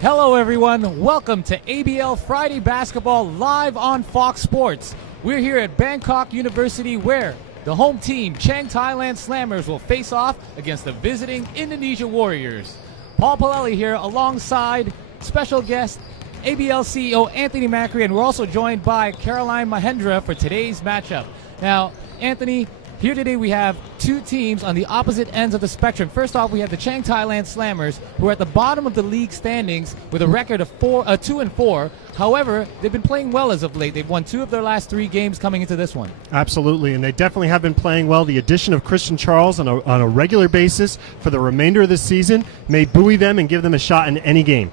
Hello everyone, welcome to ABL Friday Basketball live on Fox Sports. We're here at Bangkok University where the home team, Chang Thailand Slammers, will face off against the visiting Indonesia Warriors. Paul Palelli here alongside special guest ABL CEO Anthony Macri, and we're also joined by Caroline Mahendra for today's matchup. Now, Anthony, here today we have two teams on the opposite ends of the spectrum. First off, we have the Chang Thailand Slammers, who are at the bottom of the league standings with a record of 2-4. However, they've been playing well as of late. They've won 2 of their last 3 games coming into this one. Absolutely, and they definitely have been playing well. The addition of Christian Charles on a regular basis for the remainder of the season may buoy them and give them a shot in any game.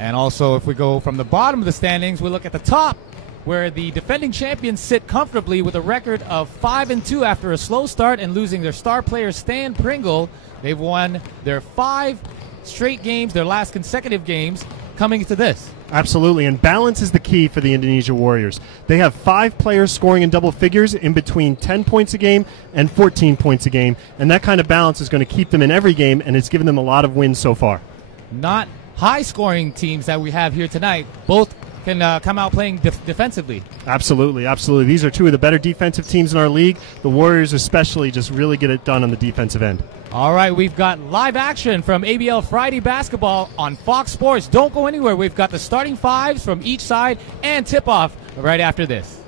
And also, if we go from the bottom of the standings, we look at the top, where the defending champions sit comfortably with a record of 5-2 after a slow start and losing their star player Stan Pringle. They've won their 5 straight games, their last consecutive games, coming into this. Absolutely, and balance is the key for the Indonesia Warriors. They have 5 players scoring in double figures in between 10 points a game and 14 points a game, and that kind of balance is going to keep them in every game, and it's given them a lot of wins so far. Not high-scoring teams that we have here tonight. Both can come out playing defensively. Absolutely, absolutely. These are 2 of the better defensive teams in our league. The Warriors especially just really get it done on the defensive end. All right, we've got live action from ABL Friday Basketball on Fox Sports. Don't go anywhere. We've got the starting 5s from each side and tip-off right after this.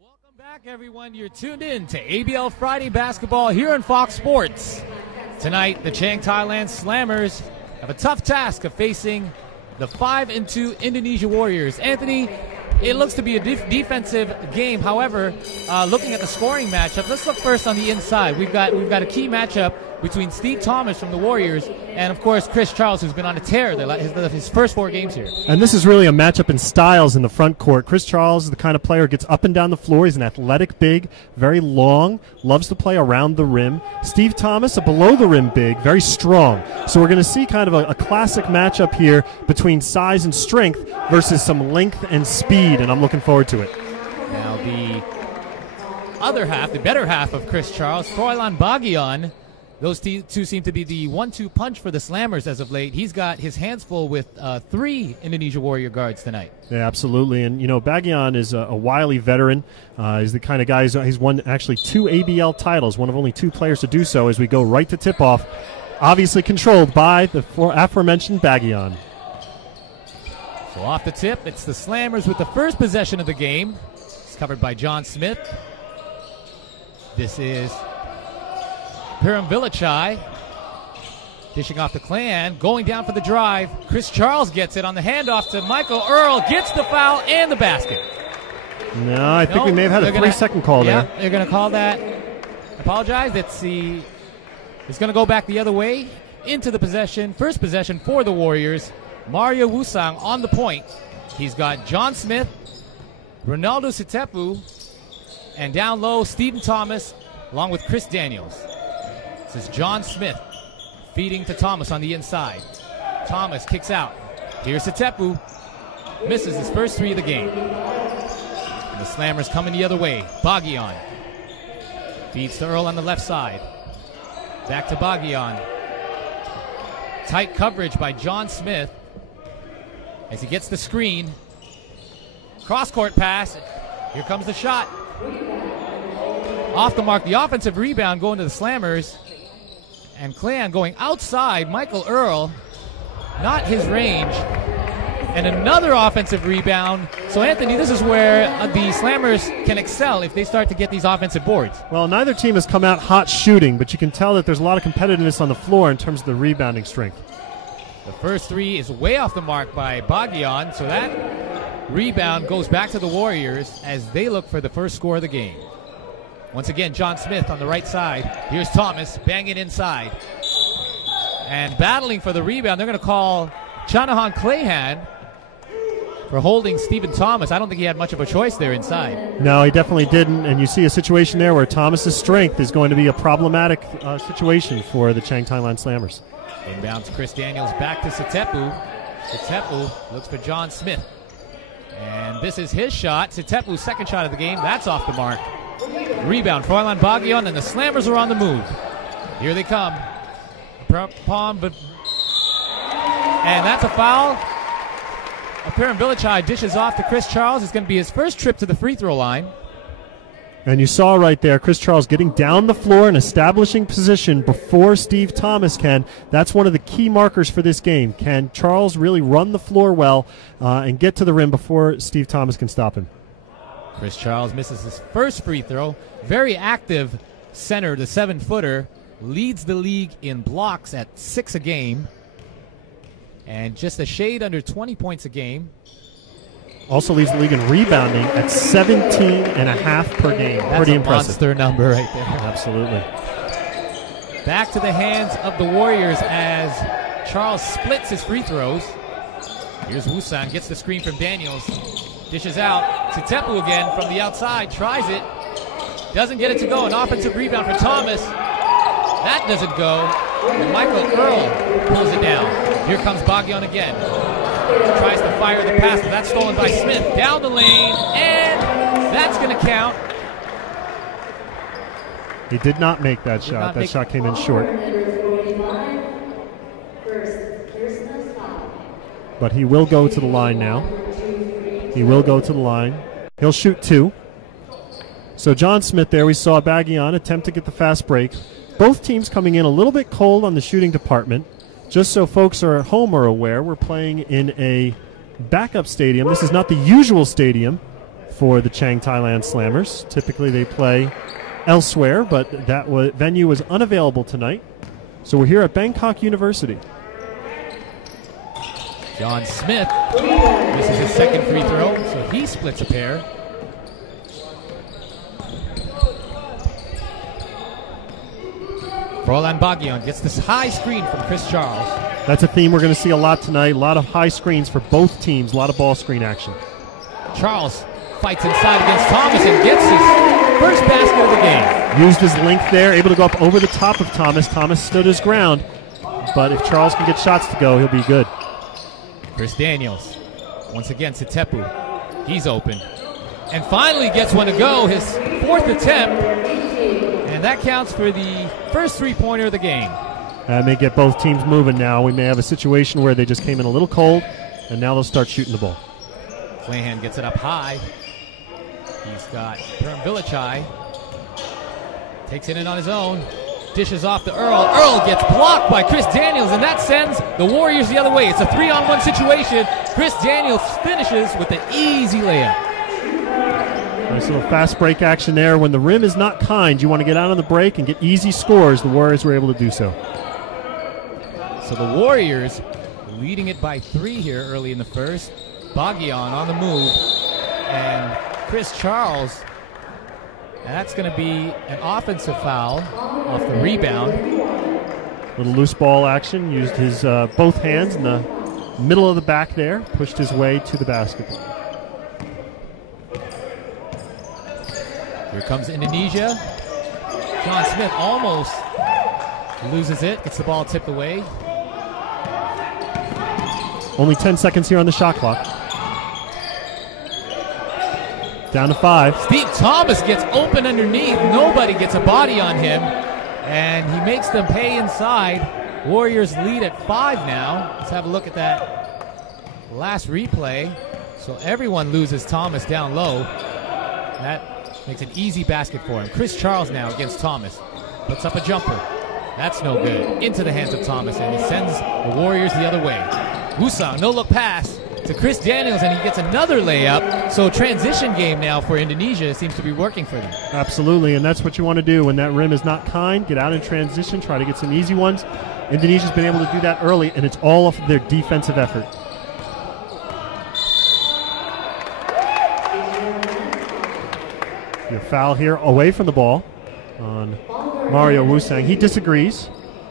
Welcome back, everyone. You're tuned in to ABL Friday Basketball here on Fox Sports. Tonight, the Chang Thailand Slammers have a tough task of facing the 5-2 Indonesia Warriors. Anthony, it looks to be a defensive game. However, looking at the scoring matchup, let's look first on the inside. We've got a key matchup between Steve Thomas from the Warriors and, of course, Chris Charles, who's been on a tear his first 4 games here. And this is really a matchup in styles in the front court. Chris Charles is the kind of player who gets up and down the floor. He's an athletic big, very long, loves to play around the rim. Steve Thomas, a below-the-rim big, very strong. So we're going to see kind of a classic matchup here between size and strength versus some length and speed, and I'm looking forward to it. Now the other half, the better half of Chris Charles, Froilan Bagian, those 2 seem to be the 1-2 punch for the Slammers as of late. He's got his hands full with 3 Indonesia Warrior guards tonight. Yeah, absolutely. And, Bagian is a wily veteran. He's the kind of guy he's won actually 2 ABL titles, one of only 2 players to do so as we go right to tip-off, obviously controlled by the aforementioned Bagian. So off the tip, it's the Slammers with the first possession of the game. It's covered by John Smith. This is Piram Villachai dishing off the Clan, going down for the drive. Chris Charles gets it on the handoff to Michael Earl, gets the foul and the basket. No, I think we may have had a 3-second call there. Yeah, they're going to call that. Apologize. It's going to go back the other way into the possession. First possession for the Warriors. Mario Wusang on the point. He's got John Smith, Ronaldo Sitepu, and down low, Stephen Thomas, along with Chris Daniels. This is John Smith feeding to Thomas on the inside. Thomas kicks out. Here's Sitepu. Misses his first 3 of the game. And the Slammers coming the other way. Baghian feeds to Earl on the left side. Back to Baghian. Tight coverage by John Smith as he gets the screen. Cross-court pass. Here comes the shot. Off the mark. The offensive rebound going to the Slammers. And Clan going outside. Michael Earl, not his range. And another offensive rebound. So, Anthony, this is where the Slammers can excel if they start to get these offensive boards. Well, neither team has come out hot shooting, but you can tell that there's a lot of competitiveness on the floor in terms of the rebounding strength. The first three is way off the mark by Baghian, so that rebound goes back to the Warriors as they look for the first score of the game. Once again, John Smith on the right side. Here's Thomas banging inside. And battling for the rebound, they're going to call Chanahan Clahan for holding Stephen Thomas. I don't think he had much of a choice there inside. No, he definitely didn't. And you see a situation there where Thomas's strength is going to be a problematic situation for the Chang Thailand Slammers. Inbounds Chris Daniels back to Sitepu. Sitepu looks for John Smith. And this is his shot. Sitepu's second shot of the game. That's off the mark. Rebound, Froilan Baghian, and the Slammers are on the move. Here they come. And that's a foul. Apparent Villachai dishes off to Chris Charles. It's going to be his first trip to the free throw line. And you saw right there Chris Charles getting down the floor and establishing position before Steve Thomas can. That's one of the key markers for this game. Can Charles really run the floor well and get to the rim before Steve Thomas can stop him? Chris Charles misses his first free throw. Very active center, the 7-footer. Leads the league in blocks at 6 a game. And just a shade under 20 points a game. Also leads the league in rebounding at 17.5 per game. That's pretty a impressive. Monster number right there. Absolutely. Back to the hands of the Warriors as Charles splits his free throws. Here's Wusan, gets the screen from Daniels. Dishes out. Sitepu again from the outside. Tries it. Doesn't get it to go. An offensive rebound for Thomas. That doesn't go. And Michael Earl pulls it down. Here comes Baghian again. Tries to fire the pass, but that's stolen by Smith. Down the lane, and that's going to count. He did not make that shot. That shot came in short. But he will go to the line now. He will go to the line. He'll shoot 2. So John Smith there, we saw Baghian attempt to get the fast break. Both teams coming in a little bit cold on the shooting department. Just so folks are at home are aware, we're playing in a backup stadium. This is not the usual stadium for the Chang Thailand Slammers. Typically they play elsewhere, but that venue was unavailable tonight. So we're here at Bangkok University. John Smith, this is his second free throw, so he splits a pair. Froilan Baghian gets this high screen from Chris Charles. That's a theme we're going to see a lot tonight. A lot of high screens for both teams. A lot of ball screen action. Charles fights inside against Thomas and gets his first basket of the game. Used his length there, able to go up over the top of Thomas. Thomas stood his ground. But if Charles can get shots to go, he'll be good. Chris Daniels. Once again, Sitepu. He's open. And finally gets one to go. His 4th attempt. And that counts for the first three-pointer of the game. That may get both teams moving now. We may have a situation where they just came in a little cold, and now they'll start shooting the ball. Clahan gets it up high. He's got Perm Villachai. Takes it in on his own. Dishes off to Earl. Earl gets blocked by Chris Daniels, and that sends the Warriors the other way. It's a 3-on-1 situation. Chris Daniels finishes with an easy layup. Nice little fast break action there. When the rim is not kind, you want to get out on the break and get easy scores. The Warriors were able to do so. So the Warriors leading it by 3 here early in the first. Baghian on the move. And Chris Charles. And that's going to be an offensive foul off the rebound. Little loose ball action. Used his both hands in the middle of the back there. Pushed his way to the basket. Here comes Indonesia. John Smith almost loses it. Gets the ball tipped away. Only 10 seconds here on the shot clock. Down to 5. Steve Thomas gets open underneath. Nobody gets a body on him. And he makes them pay inside. Warriors lead at 5 now. Let's have a look at that last replay. So everyone loses Thomas down low. That makes an easy basket for him. Chris Charles now against Thomas. Puts up a jumper. That's no good. Into the hands of Thomas, and he sends the Warriors the other way. Wusang, no-look pass to Chris Daniels, and he gets another layup. So transition game now for Indonesia seems to be working for them. Absolutely, and that's what you want to do when that rim is not kind. Get out in transition, try to get some easy ones. Indonesia's been able to do that early, and it's all off of their defensive effort. Your foul here away from the ball on Mario Wusang. He disagrees,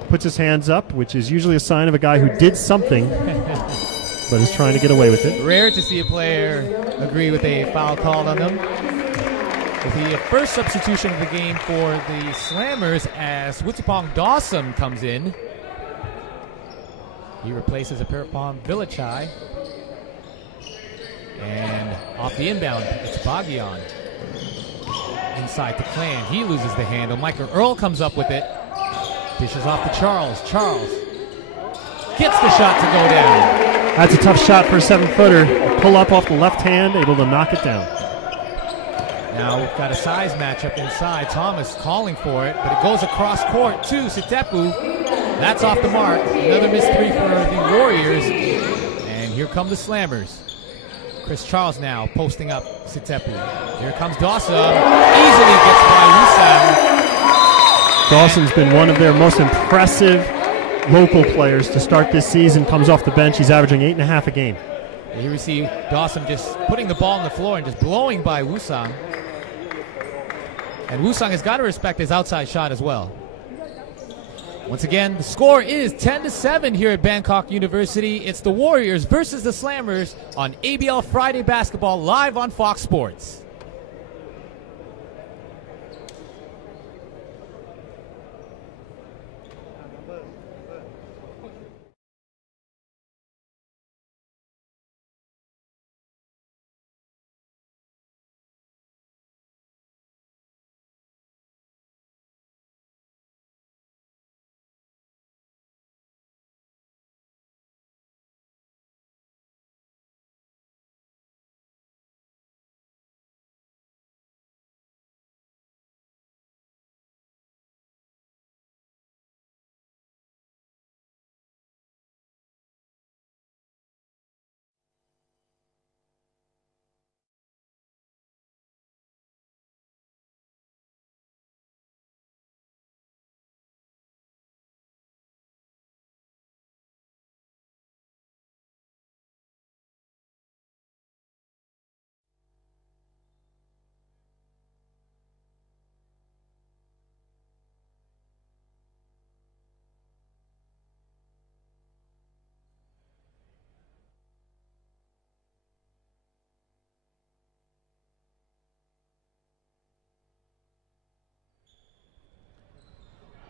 puts his hands up, which is usually a sign of a guy who did something, but is trying to get away with it. Rare to see a player agree with a foul called on them. The first substitution of the game for the Slammers as Wutapong Dawson comes in. He replaces Apirapong Villachai. And off the inbound, it's Bagyan. Inside to Clan. He loses the handle. Michael Earl comes up with it. Dishes off to Charles. Charles gets the shot to go down. That's a tough shot for a 7-footer. Pull up off the left hand, able to knock it down. Now we've got a size matchup inside. Thomas calling for it, but it goes across court to Sitepu. That's off the mark. Another missed 3 for the Warriors. And here come the Slammers. Chris Charles now posting up Sitepu. Here comes Dawson. Easily gets by Wusang. Dawson's been one of their most impressive local players to start this season. Comes off the bench. He's averaging 8.5 a game. Here we see Dawson just putting the ball on the floor and just blowing by Wusang. And Wusang has got to respect his outside shot as well. Once again, the score is 10-7 here at Bangkok University. It's the Warriors versus the Slammers on ABL Friday Basketball live on Fox Sports.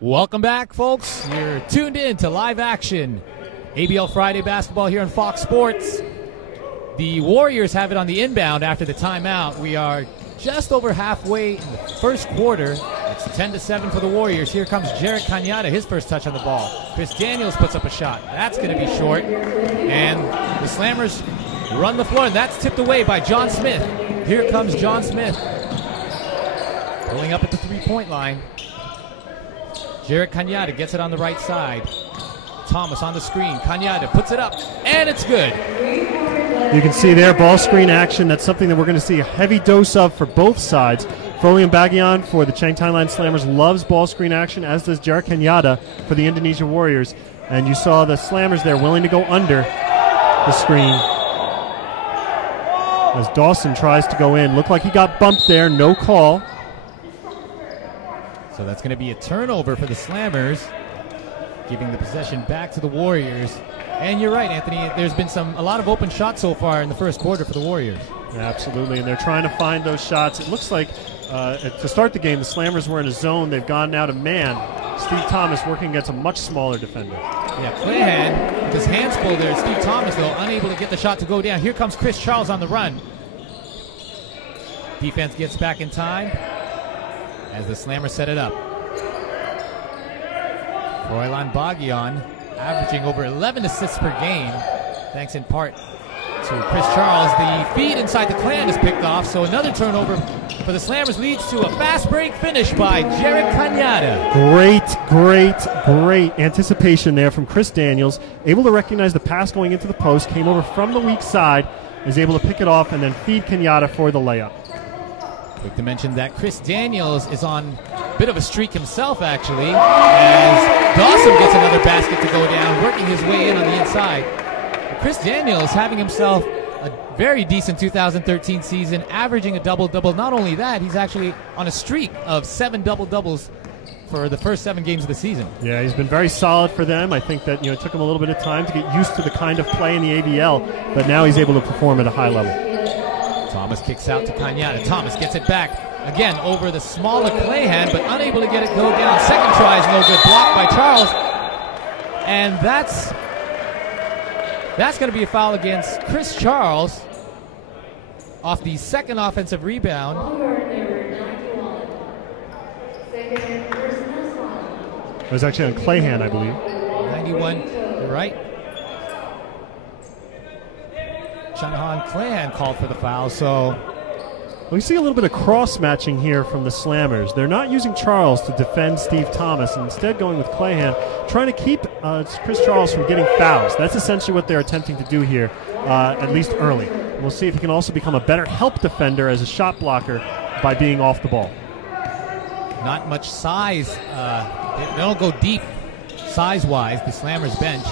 Welcome back, folks. You're tuned in to live action. ABL Friday Basketball here on Fox Sports. The Warriors have it on the inbound after the timeout. We are just over halfway in the first quarter. It's 10-7 for the Warriors. Here comes Jarek Cañada, his first touch on the ball. Chris Daniels puts up a shot. That's going to be short. And the Slammers run the floor, and that's tipped away by John Smith. Here comes John Smith. Pulling up at the three-point line. Jarek Cañada gets it on the right side. Thomas on the screen. Cañada puts it up, and it's good. You can see there, ball screen action. That's something that we're going to see a heavy dose of for both sides. Frolian Bagyan for the Chang Thailand Slammers loves ball screen action, as does Jarek Cañada for the Indonesia Warriors. And you saw the Slammers there willing to go under the screen as Dawson tries to go in. Looked like he got bumped there, no call. So that's going to be a turnover for the Slammers, giving the possession back to the Warriors. And you're right, Anthony, there's been a lot of open shots so far in the first quarter for the Warriors. Yeah, absolutely, and they're trying to find those shots. It looks like to start the game, the Slammers were in a zone. They've gone now to man. Steve Thomas working against a much smaller defender. Yeah, Clayhan with his hands full there. Steve Thomas, though, unable to get the shot to go down. Here comes Chris Charles on the run. Defense gets back in time as the Slammers set it up. Froilan Bagyan averaging over 11 assists per game, thanks in part to Chris Charles. The feed inside the clan is picked off, so another turnover for the Slammers leads to a fast break finish by Jared Cañada. Great anticipation there from Chris Daniels. Able to recognize the pass going into the post, came over from the weak side, is able to pick it off and then feed Cañada for the layup. Quick to mention that Chris Daniels is on a bit of a streak himself, actually, as Dawson gets another basket to go down, working his way in on the inside. Chris Daniels having himself a very decent 2013 season, averaging a double-double. Not only that, he's actually on a streak of 7 double-doubles for the first 7 games of the season. Yeah, he's been very solid for them. I think that it took him a little bit of time to get used to the kind of play in the ABL, but now he's able to perform at a high level. Thomas kicks out to Cañada. Thomas gets it back again over the smaller Clahan, but unable to get it go down. Second try is no good. Blocked by Charles, and that's going to be a foul against Chris Charles off the second offensive rebound. It was actually on Clahan, I believe. 91, you're right. Shanahan Clahan called for the foul, so we see a little bit of cross-matching here from the Slammers. They're not using Charles to defend Steve Thomas, and instead going with Clahan, trying to keep Chris Charles from getting fouls. That's essentially what they're attempting to do here, at least early. And we'll see if he can also become a better help defender as a shot blocker by being off the ball. Not much size. They don't go deep size-wise, the Slammers bench.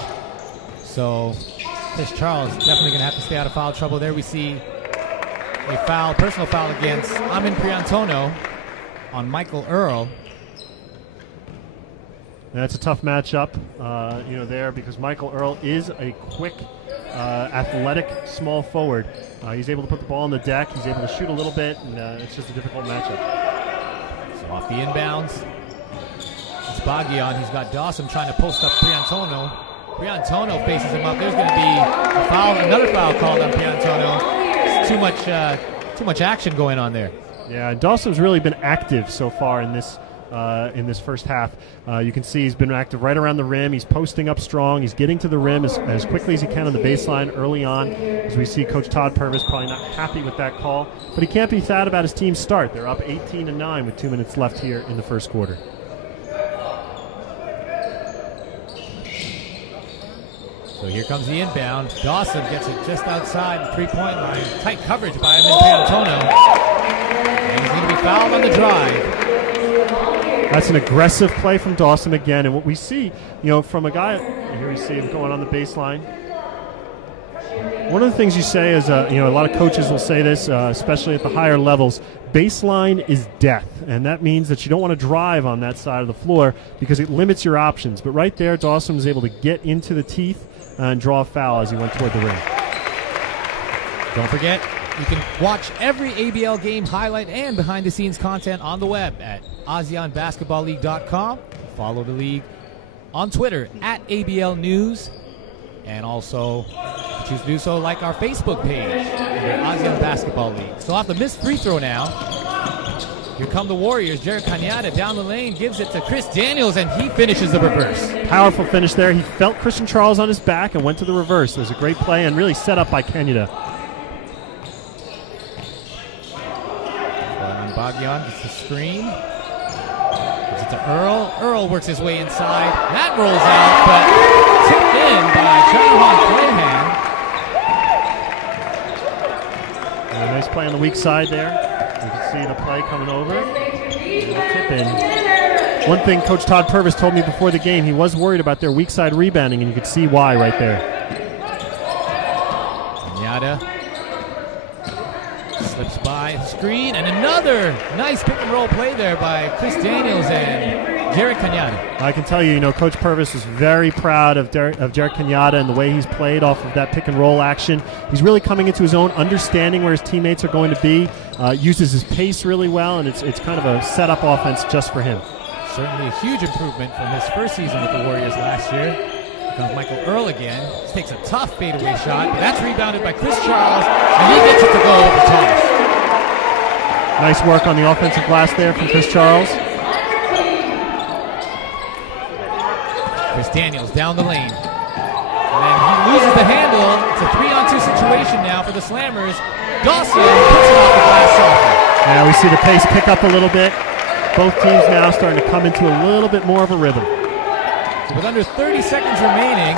So Chris Charles definitely going to have to stay out of foul trouble. There we see a foul, personal foul against Amin Priantono on Michael Earl. And that's a tough matchup, there, because Michael Earl is a quick, athletic, small forward. He's able to put the ball on the deck. He's able to shoot a little bit, and it's just a difficult matchup. So off the inbounds, it's Bagyan. He's got Dawson trying to post up Priantono. Priantono faces him up. There's going to be a foul, another foul called on Priantono. Too much action going on there. Yeah, Dawson's really been active so far in this first half. You can see he's been active right around the rim. He's posting up strong. He's getting to the rim as quickly as he can on the baseline early on. As we see, Coach Todd Purvis probably not happy with that call, but he can't be sad about his team's start. They're up 18-9 with 2 minutes left here in the first quarter. So here comes the inbound. Dawson gets it just outside the three-point line. Tight coverage by Amin Priantono. And he's going to be fouled on the drive. That's an aggressive play from Dawson again. And what we see, from a guy, here we see him going on the baseline. One of the things you say is, a lot of coaches will say this, especially at the higher levels, baseline is death. And that means that you don't want to drive on that side of the floor because it limits your options. But right there, Dawson was able to get into the teeth and draw a foul as he went toward the rim. Don't forget, you can watch every ABL game highlight and behind-the-scenes content on the web at ASEANBasketballLeague.com. Follow the league on Twitter at ABL News. And also, if you choose to do so, like our Facebook page under ASEAN Basketball League. So off the missed free throw now, here come the Warriors. Jared Cañada down the lane, gives it to Chris Daniels, and he finishes the reverse. Powerful finish there. He felt Christian Charles on his back and went to the reverse. It was a great play and really set up by Cañada. Bagyan gets the screen. Gives it to Earl. Earl works his way inside. That rolls out, but tipped in by Shanahan Clahan. Nice play on the weak side there. You can see the play coming over. Tip in. One thing Coach Todd Purvis told me before the game, he was worried about their weak side rebounding, and you could see why right there. Cañada slips by the screen, and another nice pick and roll play there by Chris Daniels and Jared Cañada. I can tell you, Coach Purvis is very proud of Jared Cañada and the way he's played off of that pick and roll action. He's really coming into his own, understanding where his teammates are going to be, uses his pace really well, and it's kind of a set-up offense just for him. Certainly a huge improvement from his first season with the Warriors last year. Here comes Michael Earl again. He takes a tough fadeaway shot, but that's rebounded by Chris Charles, and he gets it to go over Thomas. Nice work on the offensive glass there from Chris Charles. Chris Daniels down the lane. And then he loses the handle. It's a 3-on-2 situation now for the Slammers. Dawson puts it off the glass softly. Now we see the pace pick up a little bit. Both teams now starting to come into a little bit more of a rhythm. So with under 30 seconds remaining,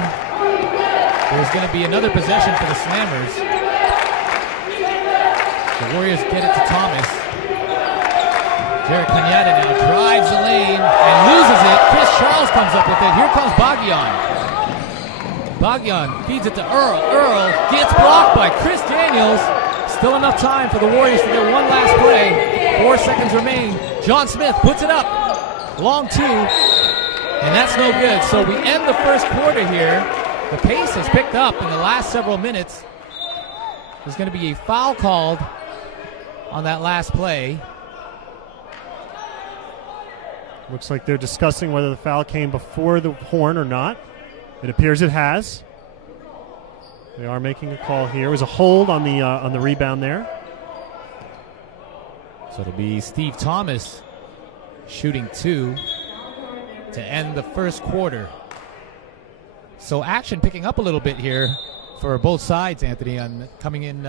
there's going to be another possession for the Slammers. The Warriors get it to Thomas. Jared Cañada now drives the lane and loses it. Chris Charles comes up with it. Here comes Bagyan. Bagyan feeds it to Earl. Earl gets blocked by Chris Daniels. Still enough time for the Warriors to get one last play. 4 seconds remain. John Smith puts it up. Long two. And that's no good. So we end the first quarter here. The pace has picked up in the last several minutes. There's going to be a foul called on that last play. Looks like they're discussing whether the foul came before the horn or not. It appears it has. They are making a call here. It was a hold on the rebound there. So it'll be Steve Thomas shooting two to end the first quarter. So action picking up a little bit here for both sides, Anthony, on coming in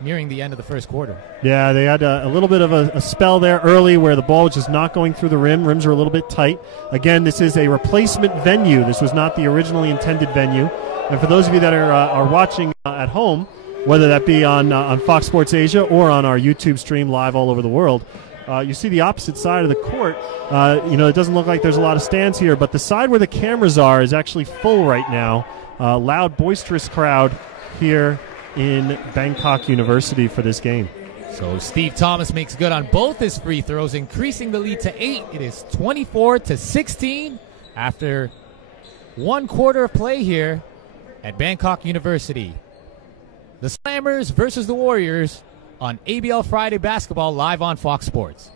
nearing the end of the first quarter. Yeah, they had a little bit of a spell there early where the ball was just not going through the rim. Rims are a little bit tight. Again, this is a replacement venue. This was not the originally intended venue. And for those of you that are watching at home, whether that be on Fox Sports Asia or on our YouTube stream live all over the world, you see the opposite side of the court. It doesn't look like there's a lot of stands here, but the side where the cameras are is actually full right now. Loud, boisterous crowd here in Bangkok University for this game. So Steve Thomas makes good on both his free throws, increasing the lead to 8. It is 24-16 after 1 quarter of play here at Bangkok University. The Slammers versus the Warriors on ABL Friday Basketball live on Fox Sports.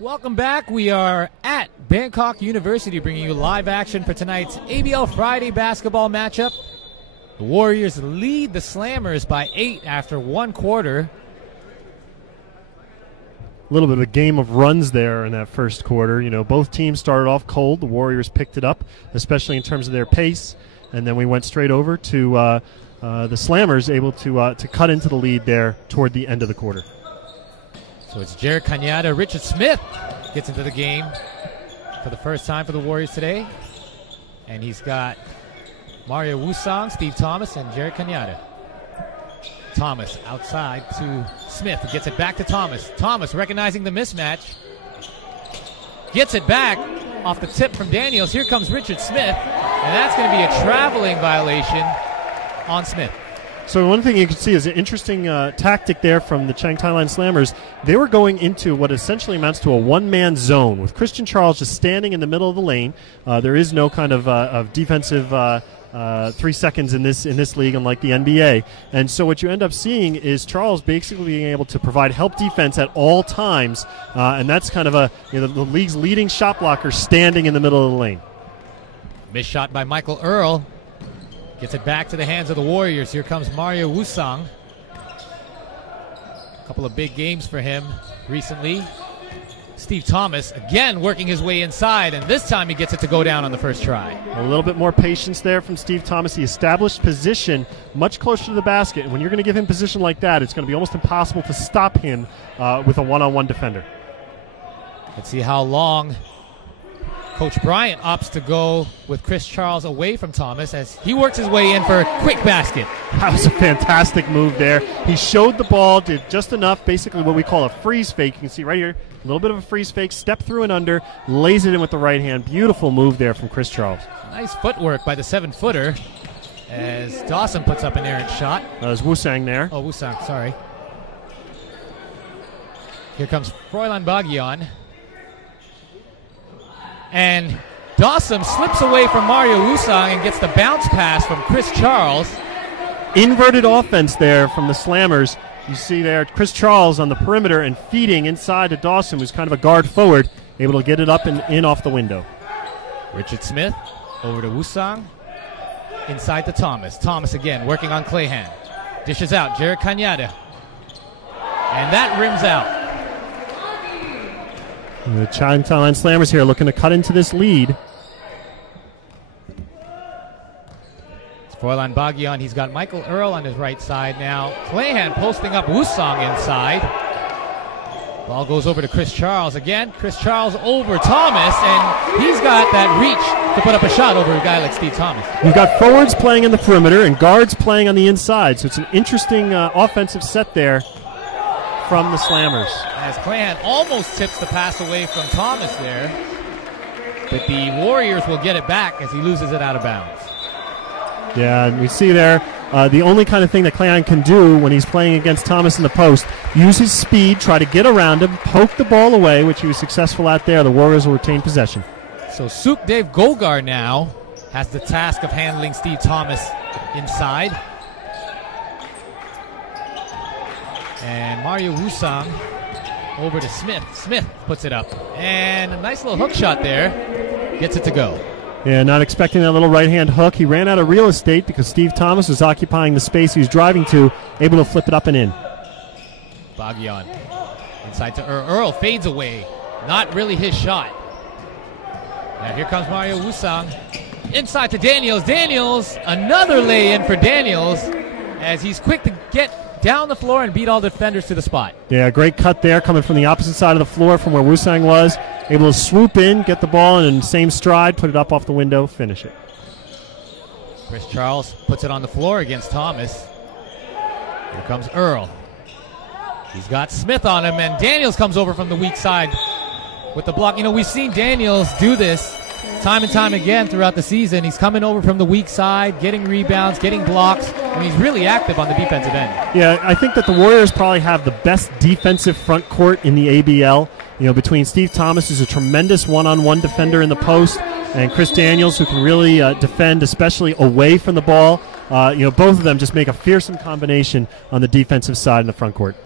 Welcome back. We are at Bangkok University bringing you live action for tonight's ABL Friday basketball matchup. The Warriors lead the Slammers by 8 after 1 quarter. A little bit of a game of runs there in that first quarter. Both teams started off cold. The Warriors picked it up, especially in terms of their pace. And then we went straight over to the Slammers able to cut into the lead there toward the end of the quarter. So it's Jared Cañada. Richard Smith gets into the game for the first time for the Warriors today. And he's got Mario Wusong, Steve Thomas, and Jared Cañada. Thomas outside to Smith. He gets it back to Thomas. Thomas recognizing the mismatch. Gets it back off the tip from Daniels. Here comes Richard Smith. And that's going to be a traveling violation on Smith. So one thing you can see is an interesting tactic there from the Chang Thailand Slammers. They were going into what essentially amounts to a one-man zone with Christian Charles just standing in the middle of the lane. There is no kind of defensive 3 seconds in this league, unlike the NBA. And so what you end up seeing is Charles basically being able to provide help defense at all times, and that's kind of the league's leading shot blocker standing in the middle of the lane. Missed shot by Michael Earl. Gets it back to the hands of the Warriors. Here comes Mario Wusang. A couple of big games for him recently. Steve Thomas again working his way inside, and this time he gets it to go down on the first try. A little bit more patience there from Steve Thomas. He established position much closer to the basket, and when you're going to give him position like that, it's going to be almost impossible to stop him with a one-on-one defender. Let's see how long Coach Bryant opts to go with Chris Charles away from Thomas as he works his way in for a quick basket. That was a fantastic move there. He showed the ball, did just enough, basically what we call a freeze fake. You can see right here, a little bit of a freeze fake, step through and under, lays it in with the right hand. Beautiful move there from Chris Charles. Nice footwork by the 7-footer as Dawson puts up an errant shot. That was Wusang there. Oh, Wusang, sorry. Here comes Froilan Bagyan. And Dawson slips away from Mario Wusang and gets the bounce pass from Chris Charles. Inverted offense there from the Slammers. You see there Chris Charles on the perimeter and feeding inside to Dawson, who's kind of a guard forward, able to get it up and in off the window. Richard Smith over to Wusang. Inside to Thomas. Thomas again working on Clayhan. Dishes out. Jared Cañada. And that rims out. The Chang Thailand Slammers here looking to cut into this lead. It's Froilan Bagyan. He's got Michael Earl on his right side now. Clayhan posting up Wusang inside. Ball goes over to Chris Charles again. Chris Charles over Thomas, and he's got that reach to put up a shot over a guy like Steve Thomas. You've got forwards playing in the perimeter and guards playing on the inside, so it's an interesting offensive set there from the Slammers. As Clayhan almost tips the pass away from Thomas there, but the Warriors will get it back as he loses it out of bounds. Yeah, and we see there the only kind of thing that Clayhan can do when he's playing against Thomas in the post, use his speed, try to get around him, poke the ball away, which he was successful at there. The Warriors will retain possession. So Sukdev Gogar now has the task of handling Steve Thomas inside. And Mario Wusang over to Smith. Smith puts it up. And a nice little hook shot there. Gets it to go. Yeah, not expecting that little right-hand hook. He ran out of real estate because Steve Thomas was occupying the space he was driving to, able to flip it up and in. Bagyan inside to Earl. Earl fades away. Not really his shot. Now here comes Mario Wusang. Inside to Daniels. Daniels, another lay-in for Daniels as he's quick to get down the floor and beat all defenders to the spot. Yeah, great cut there coming from the opposite side of the floor from where Wusang was. Able to swoop in, get the ball in the same stride, put it up off the window, finish it. Chris Charles puts it on the floor against Thomas. Here comes Earl. He's got Smith on him, and Daniels comes over from the weak side with the block. You know, we've seen Daniels do this time and time again throughout the season. He's coming over from the weak side, getting rebounds, getting blocks, and he's really active on the defensive end. Yeah, I think that the Warriors probably have the best defensive front court in the ABL. You know, between Steve Thomas, who's a tremendous one-on-one defender in the post, and Chris Daniels, who can really defend, especially away from the ball. You know, both of them just make a fearsome combination on the defensive side in the front court.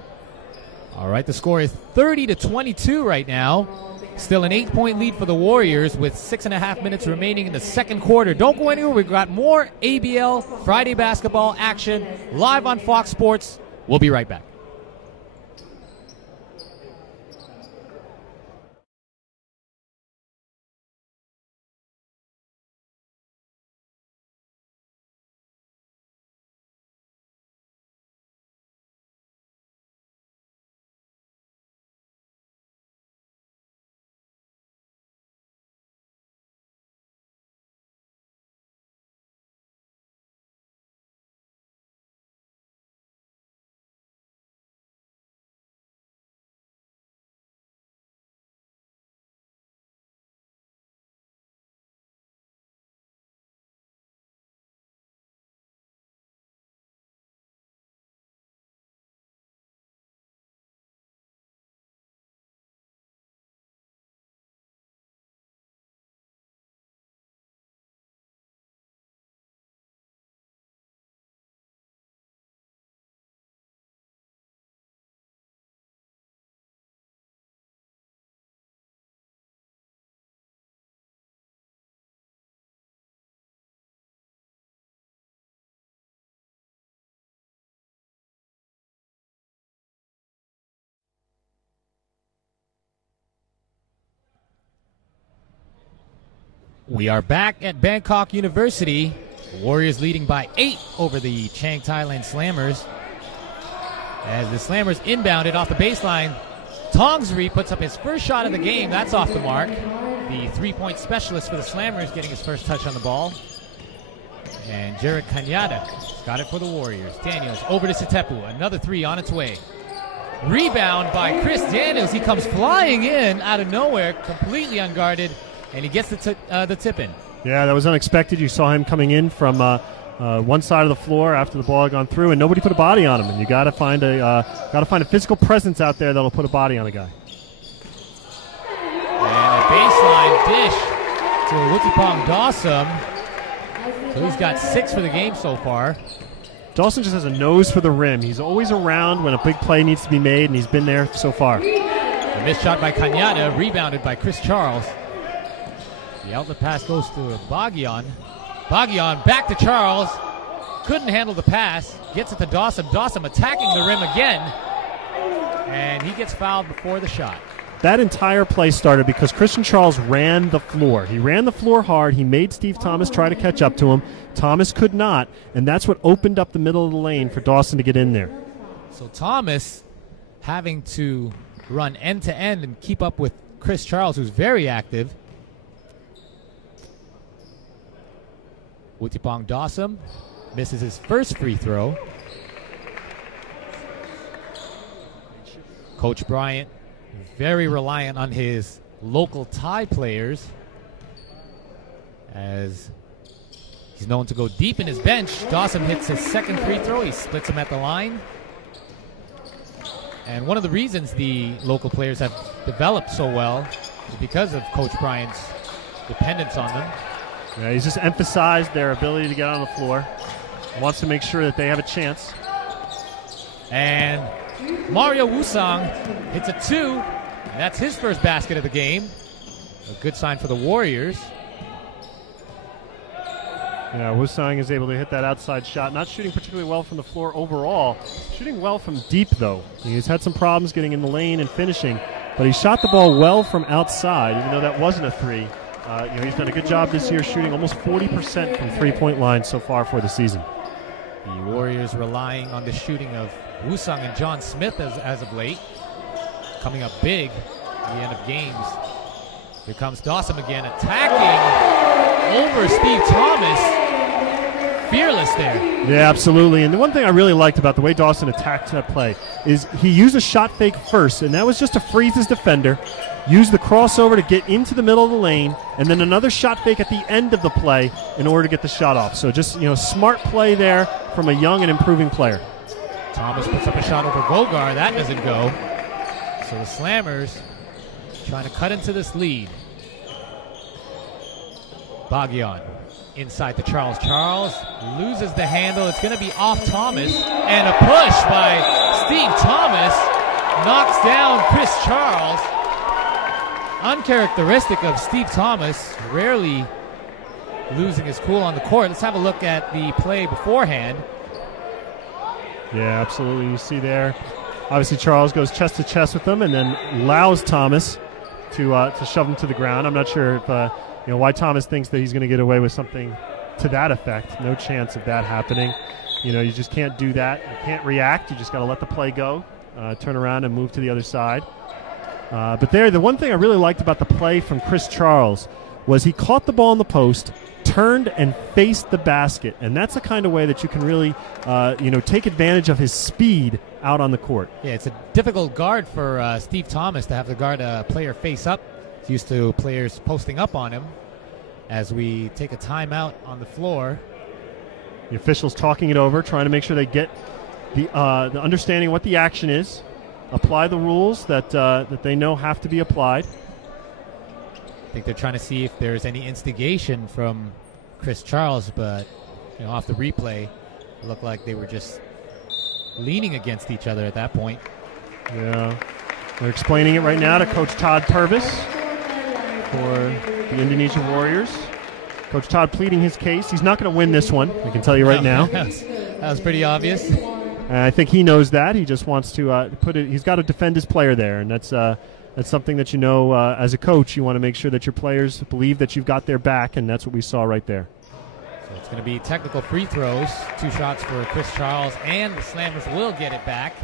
All right, the score is 30-22 right now. Still an 8-point lead for the Warriors with 6.5 minutes remaining in the second quarter. Don't go anywhere. We've got more ABL Friday basketball action live on Fox Sports. We'll be right back. We are back at Bangkok University. Warriors leading by 8 over the Chang Thailand Slammers. As the Slammers inbounded off the baseline, Tongsri puts up his first shot of the game. That's off the mark. The three-point specialist for the Slammers getting his first touch on the ball. And Jared Kanyada got it for the Warriors. Daniels over to Sitepu. Another three on its way. Rebound by Chris Daniels. He comes flying in out of nowhere, completely unguarded, and he gets the tip in. Yeah, that was unexpected. You saw him coming in from one side of the floor after the ball had gone through, and nobody put a body on him. And you got to find a physical presence out there that'll put a body on a guy. And a baseline dish to Wutipong Dawson. So he's got 6 for the game so far. Dawson just has a nose for the rim. He's always around when a big play needs to be made, and he's been there so far. A missed shot by Kanyada, rebounded by Chris Charles. The outlet pass goes to Bagyan. Bagyan back to Charles. Couldn't handle the pass. Gets it to Dawson. Dawson attacking the rim again. And he gets fouled before the shot. That entire play started because Christian Charles ran the floor. He ran the floor hard. He made Steve Thomas try to catch up to him. Thomas could not, and that's what opened up the middle of the lane for Dawson to get in there. So Thomas having to run end-to-end and keep up with Chris Charles, who's very active. Wutipong Dawson misses his first free throw. Coach Bryant very reliant on his local Thai players, as he's known to go deep in his bench. Dawson hits his second free throw. He splits him at the line. And one of the reasons the local players have developed so well is because of Coach Bryant's dependence on them. Yeah, he's just emphasized their ability to get on the floor. He wants to make sure that they have a chance. And Mario Wusang hits a 2, and that's his first basket of the game. A good sign for the Warriors. Yeah, Wusang is able to hit that outside shot. Not shooting particularly well from the floor overall. Shooting well from deep, though. He's had some problems getting in the lane and finishing, but he shot the ball well from outside, even though that wasn't a 3. He's done a good job this year shooting almost 40% from three-point line so far for the season. The Warriors relying on the shooting of Wusang and John Smith as of late. Coming up big at the end of games. Here comes Dawson again, attacking over Steve Thomas. Fearless there. Yeah, absolutely. And the one thing I really liked about the way Dawson attacked that play is he used a shot fake first, and that was just to freeze his defender, use the crossover to get into the middle of the lane, and then another shot fake at the end of the play in order to get the shot off. So just, smart play there from a young and improving player. Thomas puts up a shot over Gogar. That doesn't go. So the Slammers trying to cut into this lead. Bagyan inside to Charles. Charles loses the handle. It's going to be off Thomas. And a push by Steve Thomas knocks down Chris Charles. Uncharacteristic of Steve Thomas, rarely losing his cool on the court. Let's have a look at the play beforehand. Yeah, absolutely. You see there, obviously Charles goes chest to chest with him and then allows Thomas to shove him to the ground. I'm not sure if why Thomas thinks that he's going to get away with something to that effect. No chance of that happening. You just can't do that. You can't react. You just got to let the play go, turn around and move to the other side. But the one thing I really liked about the play from Chris Charles was he caught the ball in the post, turned and faced the basket, and that's the kind of way that you can really, take advantage of his speed out on the court. Yeah, it's a difficult guard for Steve Thomas to have to guard a player face up. He's used to players posting up on him. As we take a timeout on the floor, the officials talking it over, trying to make sure they get the understanding of what the action is, apply the rules that they know have to be applied. I think they're trying to see if there's any instigation from Chris Charles, but off the replay, it looked like they were just leaning against each other at that point. Yeah, they're explaining it right now to Coach Todd Purvis for the Indonesia Warriors. Coach Todd pleading his case. He's not going to win this one, I can tell you right now. That was pretty obvious. I think he knows that. He just wants to put it. He's got to defend his player there, and that's That's something that as a coach, you want to make sure that your players believe that you've got their back, and that's what we saw right there. So it's going to be technical free throws. 2 shots for Chris Charles, and the Slammers will get it back.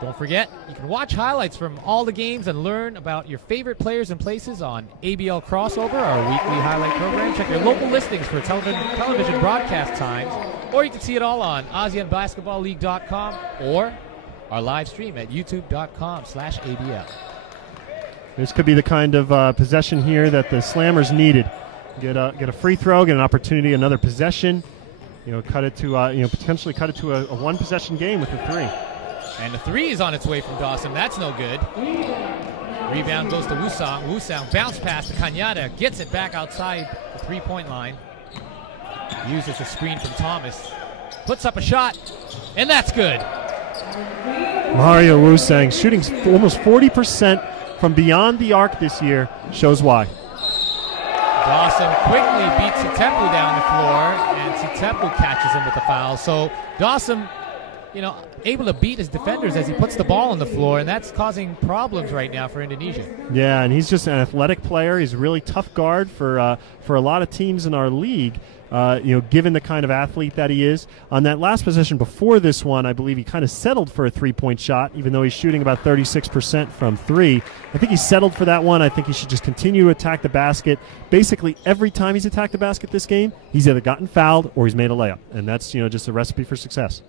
Don't forget, you can watch highlights from all the games and learn about your favorite players and places on ABL Crossover, our weekly highlight program. Check your local listings for television broadcast times, or you can see it all on ASEANBasketballLeague.com or our live stream at youtube.com/ABL. This could be the kind of possession here that the Slammers needed. Get a free throw, get an opportunity, another possession. Cut it to potentially cut it to a one-possession game with a 3. And the 3 is on its way from Dawson. That's no good. Rebound goes to Wusang. Wusang bounce pass to Kanyada. Gets it back outside the 3-point line. Uses a screen from Thomas. Puts up a shot, and that's good. Mario Wusang shooting almost 40% from beyond the arc this year. Shows why. Dawson quickly beats Sitepu down the floor, and Sitepu catches him with the foul. So Dawson, able to beat his defenders as he puts the ball on the floor, and that's causing problems right now for Indonesia. Yeah, and he's just an athletic player. He's a really tough guard for a lot of teams in our league. Given the kind of athlete that he is. On that last possession before this one, I believe he kind of settled for a 3-point shot, even though he's shooting about 36% from 3. I think he settled for that one. I think he should just continue to attack the basket. Basically, every time he's attacked the basket this game, he's either gotten fouled or he's made a layup. And that's, just a recipe for success.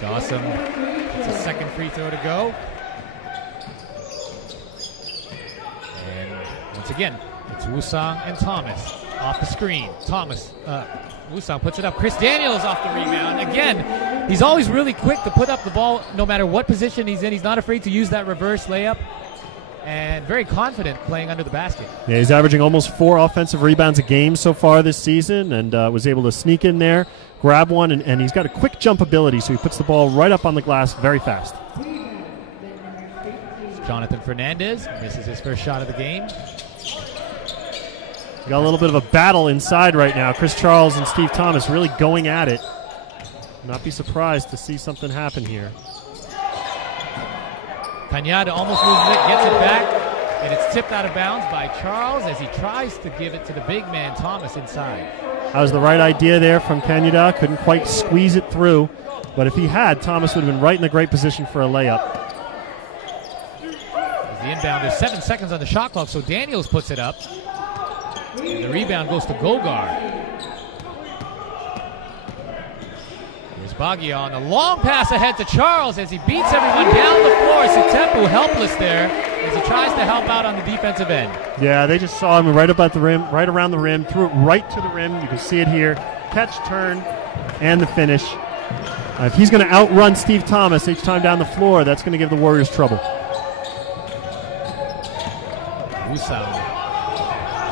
Dawson, it's a second free throw to go. And once again, it's Wusang and Thomas off the screen. Wusang puts it up. Chris Daniels off the rebound. Again, he's always really quick to put up the ball no matter what position he's in. He's not afraid to use that reverse layup, and very confident playing under the basket. Yeah, he's averaging almost 4 offensive rebounds a game so far this season, and was able to sneak in there, grab one, and he's got a quick jump ability, so he puts the ball right up on the glass very fast. Jonathan Fernandez misses his first shot of the game. Got a little bit of a battle inside right now. Chris Charles and Steve Thomas really going at it. Not be surprised to see something happen here. Kanyada almost loses it, gets it back, and it's tipped out of bounds by Charles as he tries to give it to the big man, Thomas, inside. That was the right idea there from Kanyada. Couldn't quite squeeze it through, but if he had, Thomas would have been right in a great position for a layup. As the inbound, there's 7 seconds on the shot clock, so Daniels puts it up. And the rebound goes to Gogar. Here's Baghian. A long pass ahead to Charles as he beats everyone down the floor. Sitepu helpless there as he tries to help out on the defensive end. Yeah, they just saw him right about the rim, right around the rim, threw it right to the rim. You can see it here. Catch, turn, and the finish. If he's going to outrun Steve Thomas each time down the floor, that's going to give the Warriors trouble. Wusang.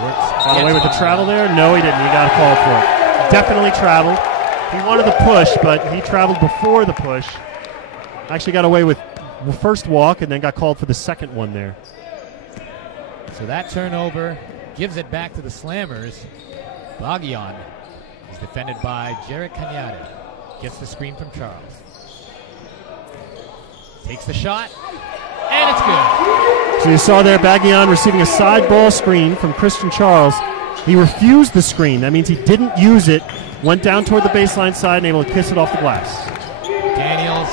Got away with the travel there? No, he didn't. He got a call for it. Definitely traveled. He wanted the push, but he traveled before the push. Actually got away with the first walk and then got called for the second one there. So that turnover gives it back to the Slammers. Baghian is defended by Jarek Kanyada. Gets the screen from Charles. Takes the shot, and it's good. So you saw there Baghian receiving a side ball screen from Christian Charles. He refused the screen. That means he didn't use it. Went down toward the baseline side and able to kiss it off the glass. Daniels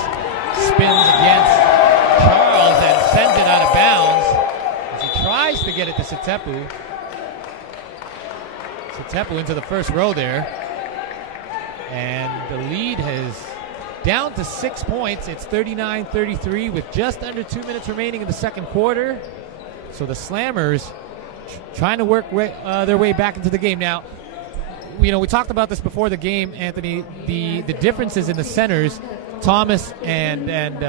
spins against Charles and sends it out of bounds as he tries to get it to Sitepu. Sitepu into the first row there. And the lead has down to 6 points. It's 39-33 with just under 2 minutes remaining in the second quarter. So the Slammers trying to work their way back into the game. Now, we talked about this before the game, Anthony. The differences in the centers, Thomas and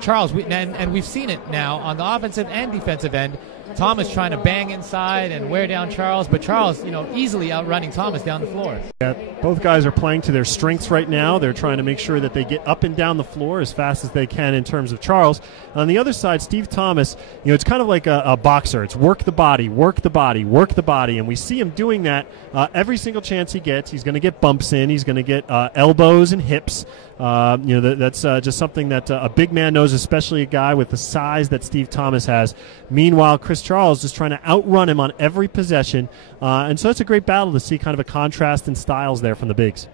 Charles, and we've seen it now on the offensive and defensive end. Thomas trying to bang inside and wear down Charles, but Charles, easily outrunning Thomas down the floor. Yeah, both guys are playing to their strengths right now. They're trying to make sure that they get up and down the floor as fast as they can in terms of Charles. On the other side, Steve Thomas, it's kind of like a boxer. It's work the body, work the body, work the body, and we see him doing that every single chance he gets. He's going to get bumps in. He's going to get elbows and hips. That's just something that a big man knows, especially a guy with the size that Steve Thomas has. Meanwhile, Chris Charles just trying to outrun him on every possession. And so it's a great battle to see kind of a contrast in styles there from the bigs.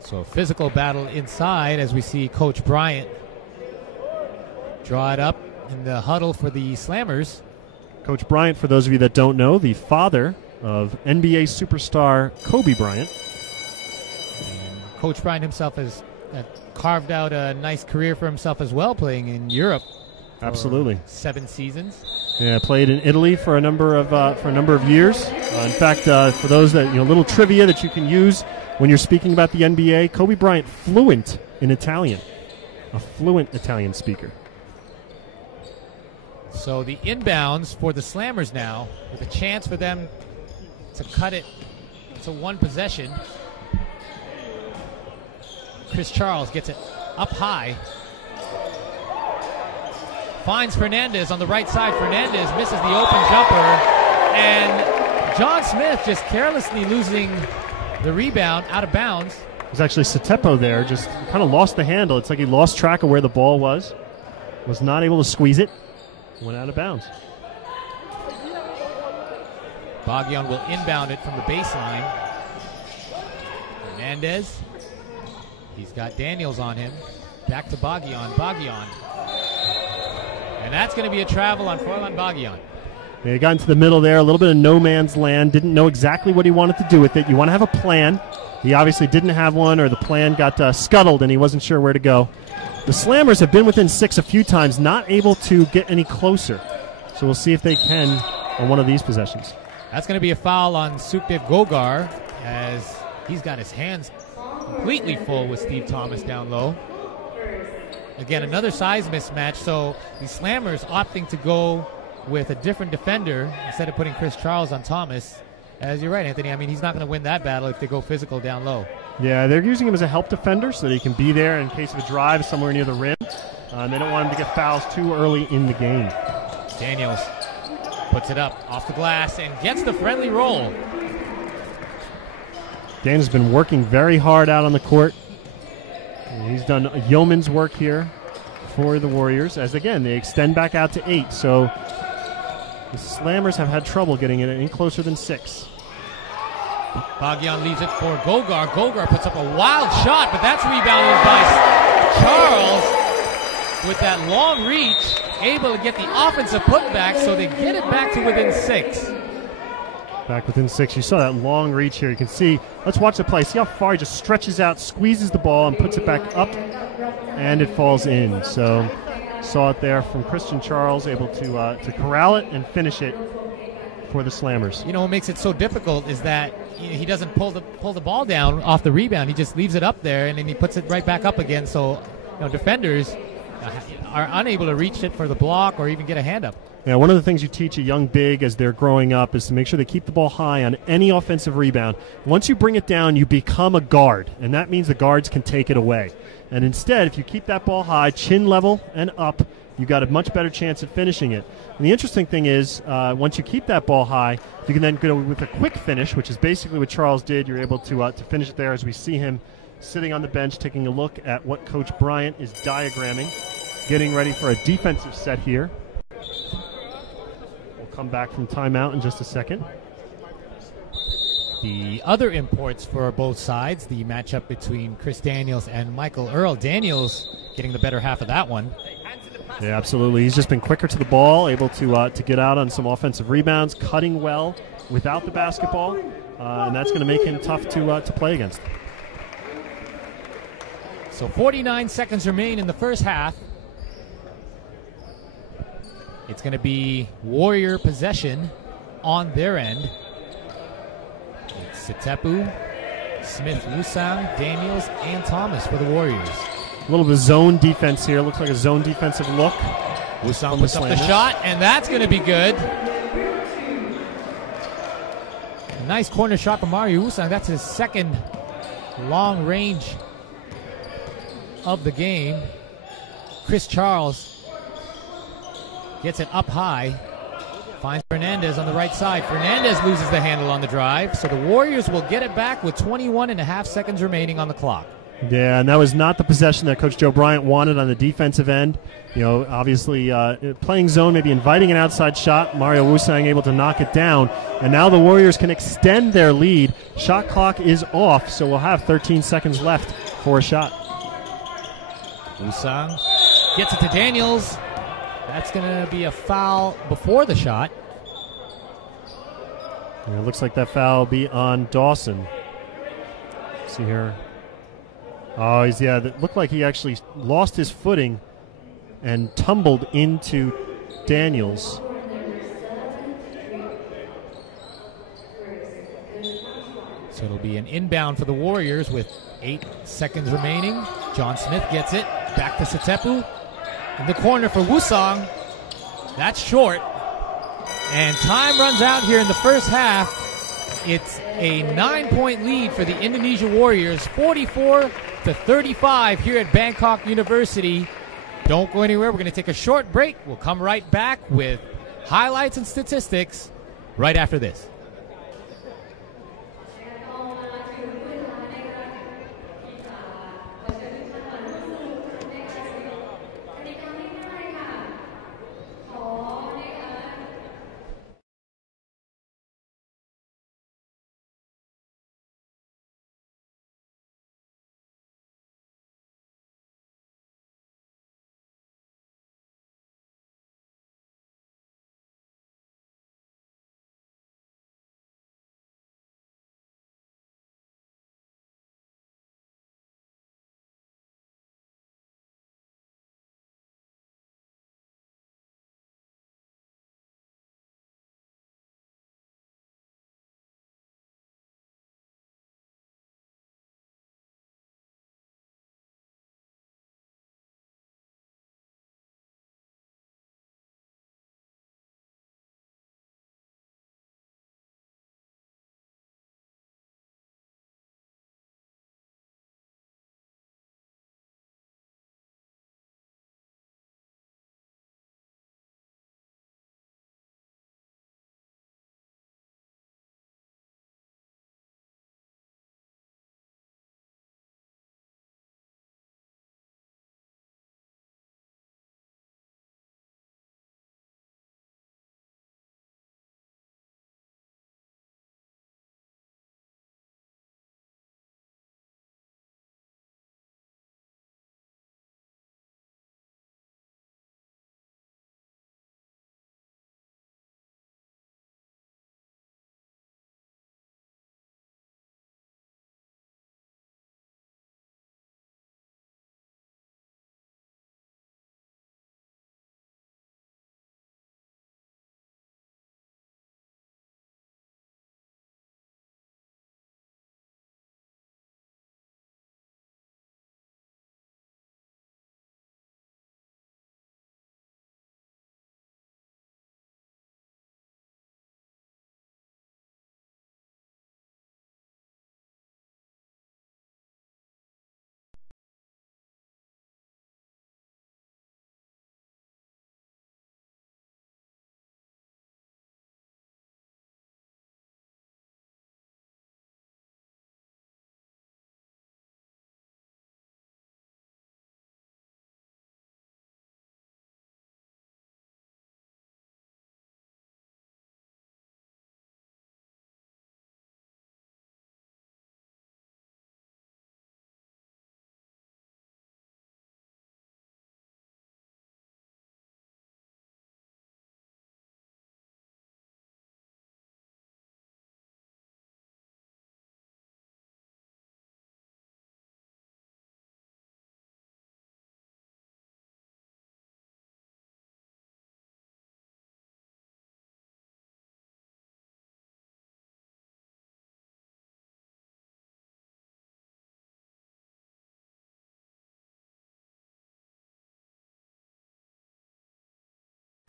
So a physical battle inside as we see Coach Bryant draw it up in the huddle for the Slammers. Coach Bryant, for those of you that don't know, the father of NBA superstar Kobe Bryant. And Coach Bryant himself has carved out a nice career for himself as well, playing in Europe. Absolutely. 7 seasons. Yeah, played in Italy for a number of years. In fact, for those that little trivia that you can use when you're speaking about the NBA, Kobe Bryant fluent in Italian, a fluent Italian speaker. So the inbounds for the Slammers now, with a chance for them to cut it to one possession. Chris Charles gets it up high. Finds Fernandez on the right side. Fernandez misses the open jumper. And John Smith just carelessly losing the rebound out of bounds. It was actually Satepo there, just kind of lost the handle. It's like he lost track of where the ball was not able to squeeze it, went out of bounds. Baghian will inbound it from the baseline. Fernandez. He's got Daniels on him. Back to Baghian. Baghian. And that's going to be a travel on Froilan Baghian. Yeah, he got into the middle there, a little bit of no man's land, didn't know exactly what he wanted to do with it. You want to have a plan. He obviously didn't have one, or the plan got scuttled and he wasn't sure where to go. The Slammers have been within 6 a few times, not able to get any closer. So we'll see if they can on one of these possessions. That's going to be a foul on Sukdev Gogar, as he's got his hands completely full with Steve Thomas down low. Again, another size mismatch, so the Slammers opting to go with a different defender instead of putting Chris Charles on Thomas. As you're right, Anthony, I mean, he's not going to win that battle if they go physical down low. Yeah, they're using him as a help defender so that he can be there in case of a drive somewhere near the rim. They don't want him to get fouls too early in the game. Daniels puts it up off the glass and gets the friendly roll. Daniels has been working very hard out on the court. He's done yeoman's work here for the Warriors, as again they extend back out to 8. So the Slammers have had trouble getting it any closer than 6. Baghian leaves it for Gogar. Gogar puts up a wild shot, but that's rebounded by Charles with that long reach, able to get the offensive putback, so they get it back to within 6. Back within 6. You saw that long reach here. You can see, let's watch the play. See how far he just stretches out, squeezes the ball, and puts it back up, and it falls in. So saw it there from Christian Charles, able to corral it and finish it for the Slammers. What makes it so difficult is that he doesn't pull the ball down off the rebound. He just leaves it up there, and then he puts it right back up again. So defenders are unable to reach it for the block or even get a hand up. Yeah, one of the things you teach a young big as they're growing up is to make sure they keep the ball high on any offensive rebound. Once you bring it down, you become a guard, and that means the guards can take it away. And instead, if you keep that ball high, chin level and up, you've got a much better chance at finishing it. And the interesting thing is, once you keep that ball high, you can then go with a quick finish, which is basically what Charles did. You're able to finish it there as we see him sitting on the bench taking a look at what Coach Bryant is diagramming, getting ready for a defensive set here. Come back from timeout in just a second. The other imports for both sides, the matchup between Chris Daniels and Michael Earl. Daniels getting the better half of that one. Yeah, absolutely. He's just been quicker to the ball, able to get out on some offensive rebounds, cutting well without the basketball, and that's going to make him tough to play against. So 49 seconds remain in the first half. It's going to be Warrior possession on their end. It's Satepu, Smith, Lusang, Daniels, and Thomas for the Warriors. A little bit of zone defense here. Looks like a zone defensive look. Wusang puts up the shot, and that's going to be good. A nice corner shot from Mario Wusang. That's his second long range of the game. Chris Charles gets it up high. Finds Fernandez on the right side. Fernandez loses the handle on the drive, so the Warriors will get it back with 21.5 seconds remaining on the clock. Yeah, and that was not the possession that Coach Joe Bryant wanted on the defensive end. You know, obviously playing zone, maybe inviting an outside shot. Mario Wusang able to knock it down, and now the Warriors can extend their lead. Shot clock is off, so we'll have 13 seconds left for a shot. Wusang gets it to Daniels. That's going to be a foul before the shot. And it looks like that foul will be on Dawson. See here. Oh, that looked like he actually lost his footing and tumbled into Daniels. So it'll be an inbound for the Warriors with 8 seconds remaining. John Smith gets it. Back to Satepu. In the corner for Wusang. That's short. And time runs out here in the first half. It's a 9-point lead for the Indonesia Warriors, 44-35 here at Bangkok University. Don't go anywhere. We're going to take a short break. We'll come right back with highlights and statistics right after this.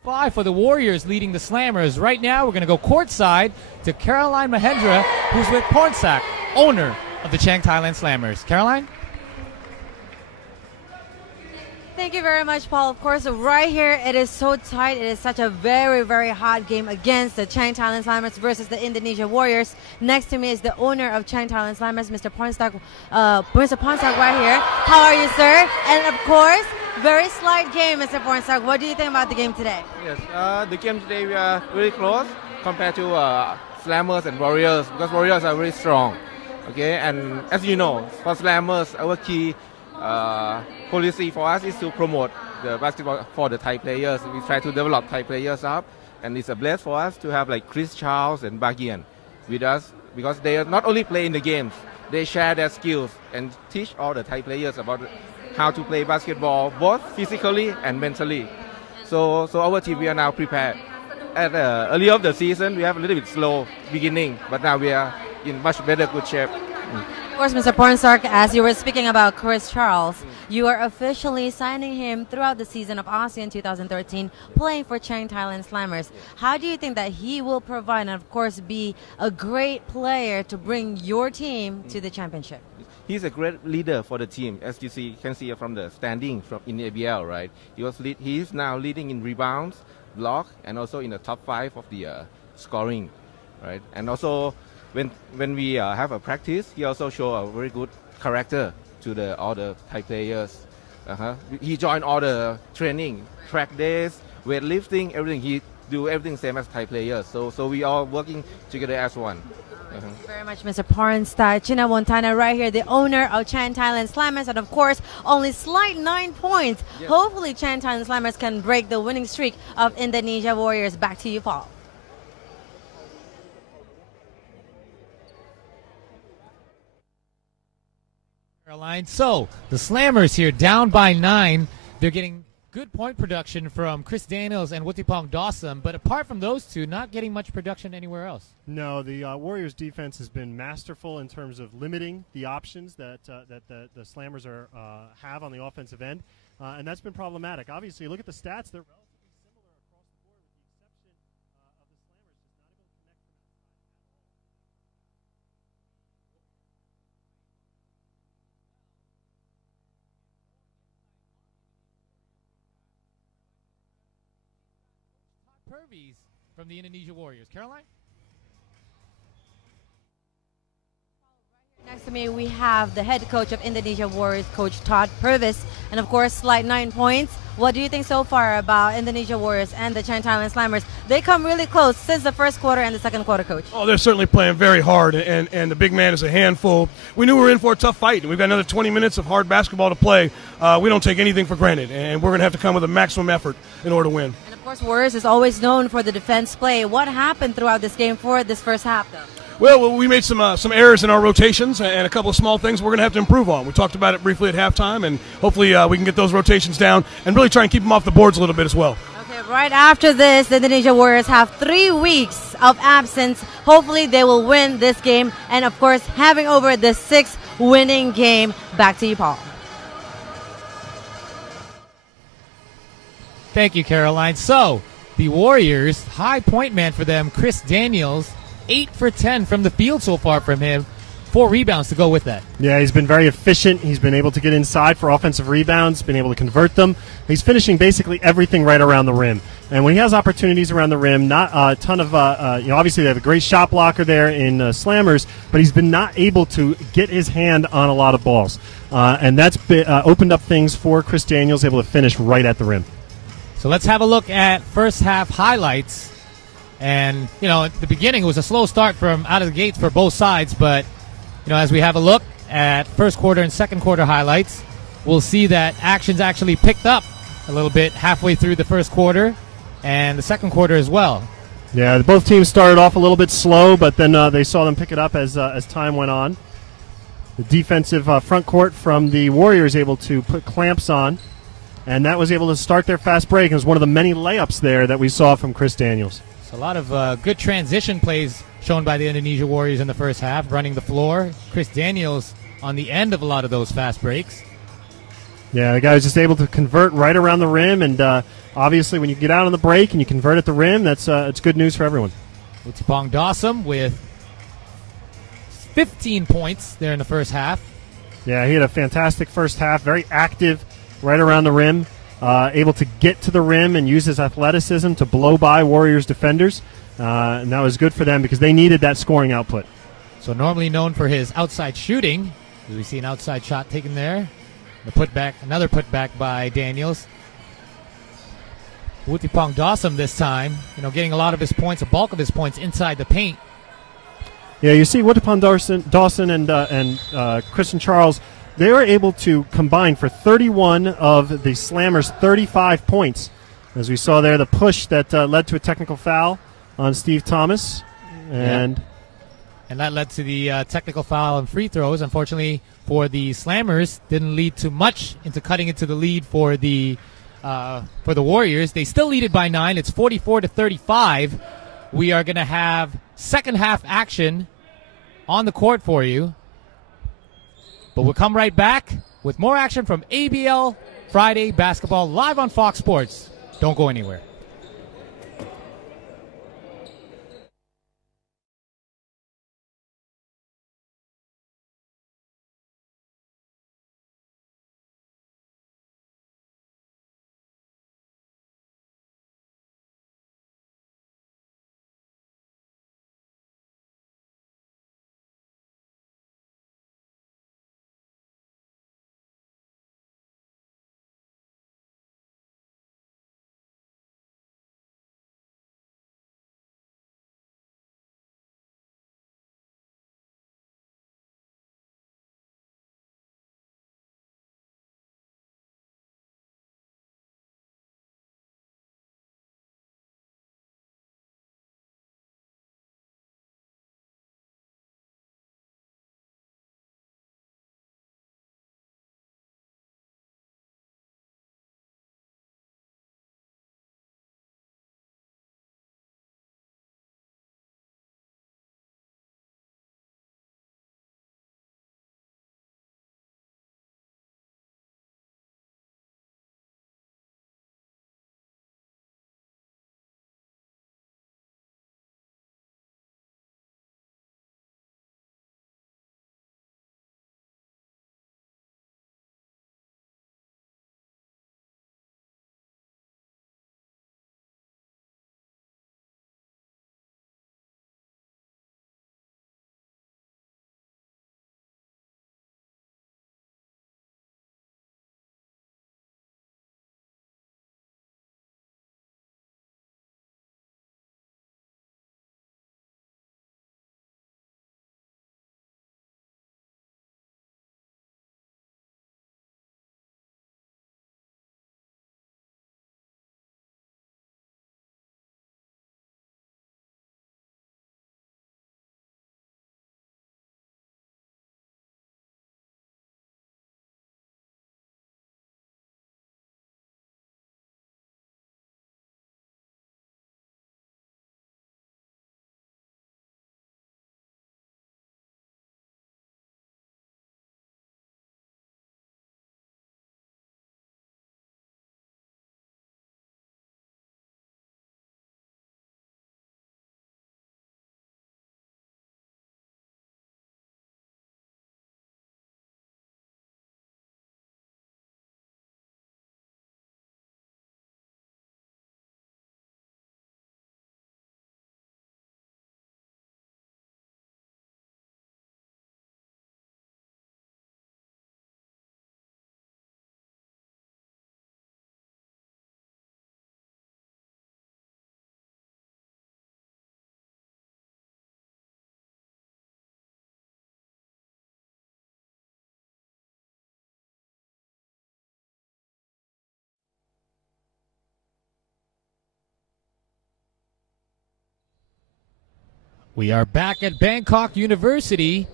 5 for the Warriors leading the Slammers. Right now, we're going to go courtside to Caroline Mahendra, who's with Pornsak, owner of the Chang Thailand Slammers. Caroline? Thank you very much, Paul. Of course, right here, it is so tight. It is such a very, very hot game against the Chang Thailand Slammers versus the Indonesia Warriors. Next to me is the owner of Chang Thailand Slammers, Mr. Pornsak, right here. How are you, sir? And of course, very slight game, Mr. Pornsak. What do you think about the game today? Yes, the game today we are very close compared to Slammers and Warriors, because Warriors are very strong. Okay, and as you know, for Slammers, our key policy for us is to promote the basketball for the Thai players. We try to develop Thai players up, and it's a blessing for us to have like Chris Charles and Bagian with us, because they are not only play in the games, they share their skills and teach all the Thai players about how to play basketball, both physically and mentally. So our team, we are now prepared. At early of the season, we have a little bit slow beginning, but now we are in much better good shape. Of course, Mr. Pornsak, as you were speaking about Chris Charles, you are officially signing him throughout the season of ASEAN 2013, playing for Chang Thailand Slammers. How do you think that he will provide and, of course, be a great player to bring your team to the championship? He's a great leader for the team, as you can see from the standing in ABL, right? He is now leading in rebounds, block, and also in the top 5 of the scoring, right? And also, when we have a practice, he also show a very good character to all the Thai players. He joined all the training, track days, weightlifting, everything. He do everything same as Thai players. So we all working together as one. Thank you very much, Mr. Pornsak. China Montana right here, the owner of Chang Thailand Slammers, and of course, only slight 9 points. Yes. Hopefully, Chang Thailand Slammers can break the winning streak of Indonesia Warriors. Back to you, Paul. Caroline. So the Slammers here down by 9. They're getting good point production from Chris Daniels and Wuttipong Dawson, but apart from those two, not getting much production anywhere else. No, the Warriors' defense has been masterful in terms of limiting the options that the Slammers have on the offensive end, and that's been problematic. Obviously, look at the stats; they're relatively similar across the board, with the exception of the Slammers just not able to connect from Purvis from the Indonesia Warriors. Caroline? Next to me, we have the head coach of Indonesia Warriors, Coach Todd Purvis, and of course, slight 9 points. What do you think so far about Indonesia Warriors and the Chang Thailand Slammers? They come really close since the first quarter and the second quarter, Coach. Oh, they're certainly playing very hard, and the big man is a handful. We knew we were in for a tough fight, and we've got another 20 minutes of hard basketball to play. We don't take anything for granted, and we're going to have to come with a maximum effort in order to win. And of course, Warriors is always known for the defense play. What happened throughout this game for this first half, though? Well, we made some errors in our rotations and a couple of small things we're going to have to improve on. We talked about it briefly at halftime, and hopefully we can get those rotations down and really try and keep them off the boards a little bit as well. Okay, right after this, the Indonesia Warriors have 3 weeks of absence. Hopefully they will win this game, and of course, having over the 6th winning game. Back to you, Paul. Thank you, Caroline. So, the Warriors, high point man for them, Chris Daniels, 8 for 10 from the field so far from him. 4 rebounds to go with that. Yeah, he's been very efficient. He's been able to get inside for offensive rebounds, been able to convert them. He's finishing basically everything right around the rim. And when he has opportunities around the rim, not a ton of, obviously they have a great shot blocker there in Slammers, but he's been not able to get his hand on a lot of balls. And that's opened up things for Chris Daniels, able to finish right at the rim. So let's have a look at first half highlights. And, at the beginning, it was a slow start from out of the gates for both sides. But, as we have a look at first quarter and second quarter highlights, we'll see that actions actually picked up a little bit halfway through the first quarter and the second quarter as well. Yeah, both teams started off a little bit slow, but then they saw them pick it up as time went on. The defensive front court from the Warriors able to put clamps on, and that was able to start their fast break. It was one of the many layups there that we saw from Chris Daniels. A lot of good transition plays shown by the Indonesia Warriors in the first half, running the floor. Chris Daniels on the end of a lot of those fast breaks. Yeah, the guy was just able to convert right around the rim, and obviously when you get out on the break and you convert at the rim, that's it's good news for everyone. Utipong Dawson with 15 points there in the first half. Yeah, he had a fantastic first half, very active right around the rim, able to get to the rim and use his athleticism to blow by Warriors defenders, and that was good for them because they needed that scoring output. So normally known for his outside shooting, we see an outside shot taken there. The putback, another putback by Daniels. Utipong Dawson this time, getting a lot of his points, a bulk of his points inside the paint. Yeah, you see Utipong Dawson and Christian Charles, they were able to combine for 31 of the Slammers' 35 points. As we saw there, the push that led to a technical foul on Steve Thomas. And that led to the technical foul and free throws. Unfortunately for the Slammers, didn't lead to much into cutting into the lead for the Warriors. They still lead it by 9. It's 44-35. We are going to have second half action on the court for you. But we'll come right back with more action from ABL Friday Basketball live on Fox Sports. Don't go anywhere. We are back at Bangkok University.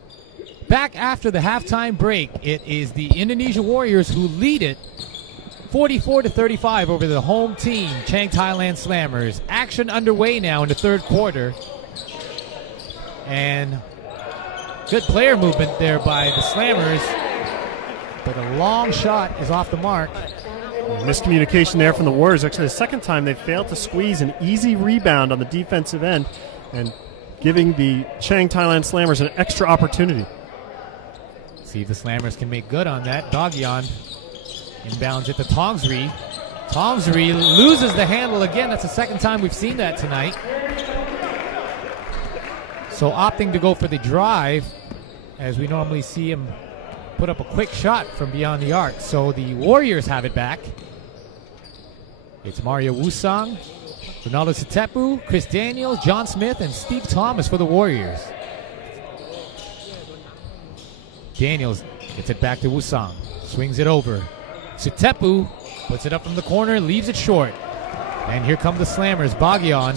Back after the halftime break, it is the Indonesia Warriors who lead it 44-35 over the home team, Chang Thailand Slammers. Action underway now in the third quarter. And good player movement there by the Slammers. but a long shot is off the mark. Miscommunication there from the Warriors. Actually, the second time they failed to squeeze an easy rebound on the defensive end and giving the Chang Thailand Slammers an extra opportunity. See if the Slammers can make good on that. Dogyan inbounds it to Tongsri. Tongsri loses the handle again. That's the second time we've seen that tonight. So opting to go for the drive, as we normally see him put up a quick shot from beyond the arc. So the Warriors have it back. It's Mario Wusang, Ronaldo Sitepu, Chris Daniels, John Smith, and Steve Thomas for the Warriors. Daniels gets it back to Wusang. Swings it over. Sitepu puts it up from the corner, leaves it short. And here come the Slammers. Bagyan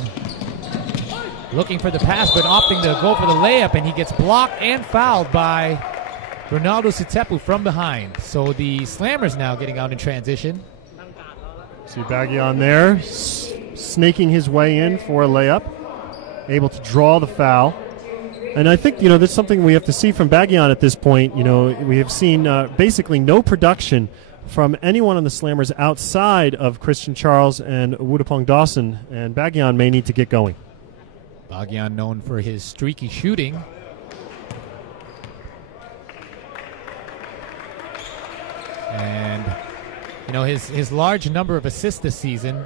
looking for the pass, but opting to go for the layup, and he gets blocked and fouled by Ronaldo Sitepu from behind. So the Slammers now getting out in transition. See Bagyan there, snaking his way in for a layup, able to draw the foul. And I think, that's something we have to see from Bagyan at this point. We have seen basically no production from anyone on the Slammers outside of Christian Charles and Wudapong Dawson, and Bagyan may need to get going. Bagyan known for his streaky shooting. And, his large number of assists this season,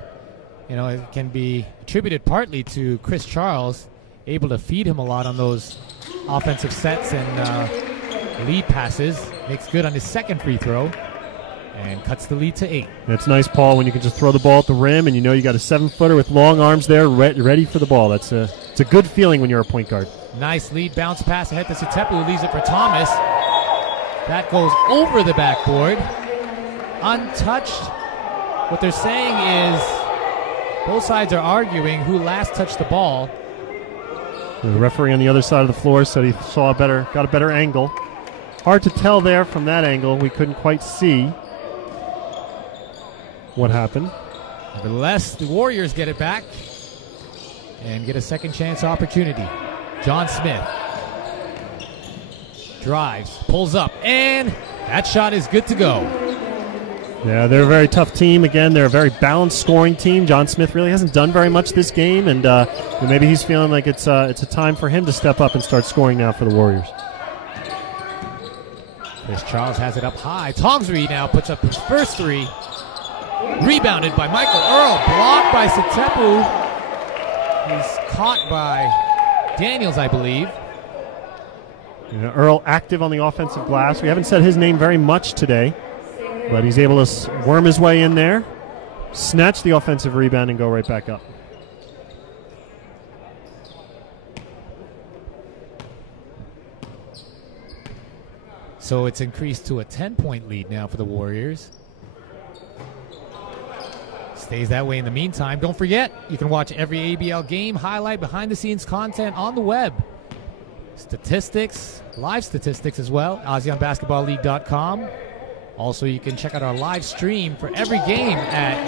it can be attributed partly to Chris Charles, able to feed him a lot on those offensive sets and lead passes. Makes good on his second free throw and cuts the lead to 8. That's nice, Paul, when you can just throw the ball at the rim and you got a 7-footer with long arms there ready for the ball. It's a good feeling when you're a point guard. Nice lead bounce pass ahead to Sitepu, who leaves it for Thomas. That goes over the backboard. Untouched. What they're saying is both sides are arguing who last touched the ball. The referee on the other side of the floor said he got a better angle. Hard to tell there from that angle. We couldn't quite see what happened. Nevertheless, the Warriors get it back and get a second chance opportunity. John Smith drives, pulls up, and that shot is good to go. Yeah, they're a very tough team. Again, they're a very balanced scoring team. John Smith really hasn't done very much this game, and maybe he's feeling like it's a time for him to step up and start scoring now for the Warriors. Chris Charles has it up high. Tongsri now puts up his first three. Rebounded by Michael Earl. Blocked by Sitepu. He's caught by Daniels, I believe. Yeah, Earl active on the offensive glass. We haven't said his name very much today, but he's able to worm his way in there, snatch the offensive rebound, and go right back up. So it's increased to a 10-point lead now for the Warriors. Stays that way in the meantime. Don't forget, you can watch every ABL game, highlight, behind-the-scenes content on the web. Statistics, live statistics as well, ASEANBasketballLeague.com. Also, you can check out our live stream for every game at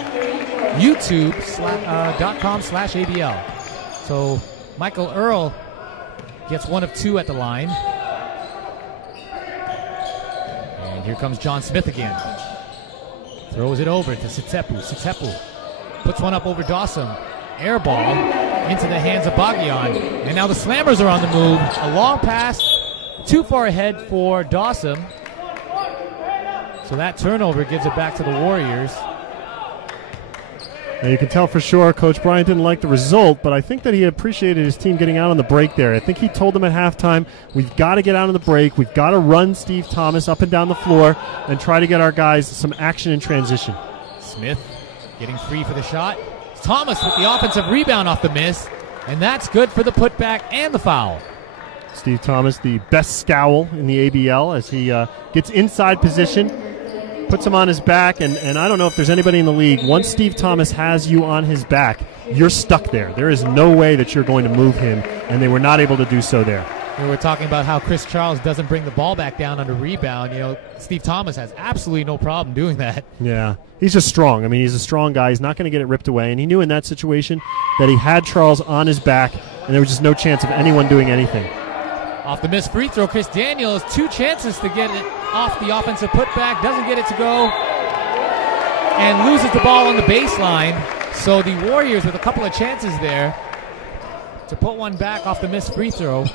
youtube.com/ABL. So Michael Earl gets one of two at the line. And here comes John Smith again. Throws it over to Sitepu. Sitepu puts one up over Dawson. Air ball into the hands of Bagyan. And now the Slammers are on the move. A long pass, too far ahead for Dawson. So that turnover gives it back to the Warriors. Now you can tell for sure Coach Bryant didn't like the result, but I think that he appreciated his team getting out on the break there. I think he told them at halftime, we've got to get out on the break. We've got to run Steve Thomas up and down the floor and try to get our guys some action in transition. Smith getting free for the shot. Thomas with the offensive rebound off the miss, and that's good for the putback and the foul. Steve Thomas, the best scowl in the ABL as he gets inside position, puts him on his back, and I don't know if there's anybody in the league. Once Steve Thomas has you on his back, you're stuck there. There is no way that you're going to move him, and they were not able to do so there. We were talking about how Chris Charles doesn't bring the ball back down under rebound. Steve Thomas has absolutely no problem doing that. Yeah, he's just strong. I mean, he's a strong guy. He's not going to get it ripped away, and he knew in that situation that he had Charles on his back, and there was just no chance of anyone doing anything. Off the missed free throw, Chris Daniels, 2 chances to get it off the offensive putback, doesn't get it to go, and loses the ball on the baseline. So the Warriors with a couple of chances there to put one back off the missed free throw.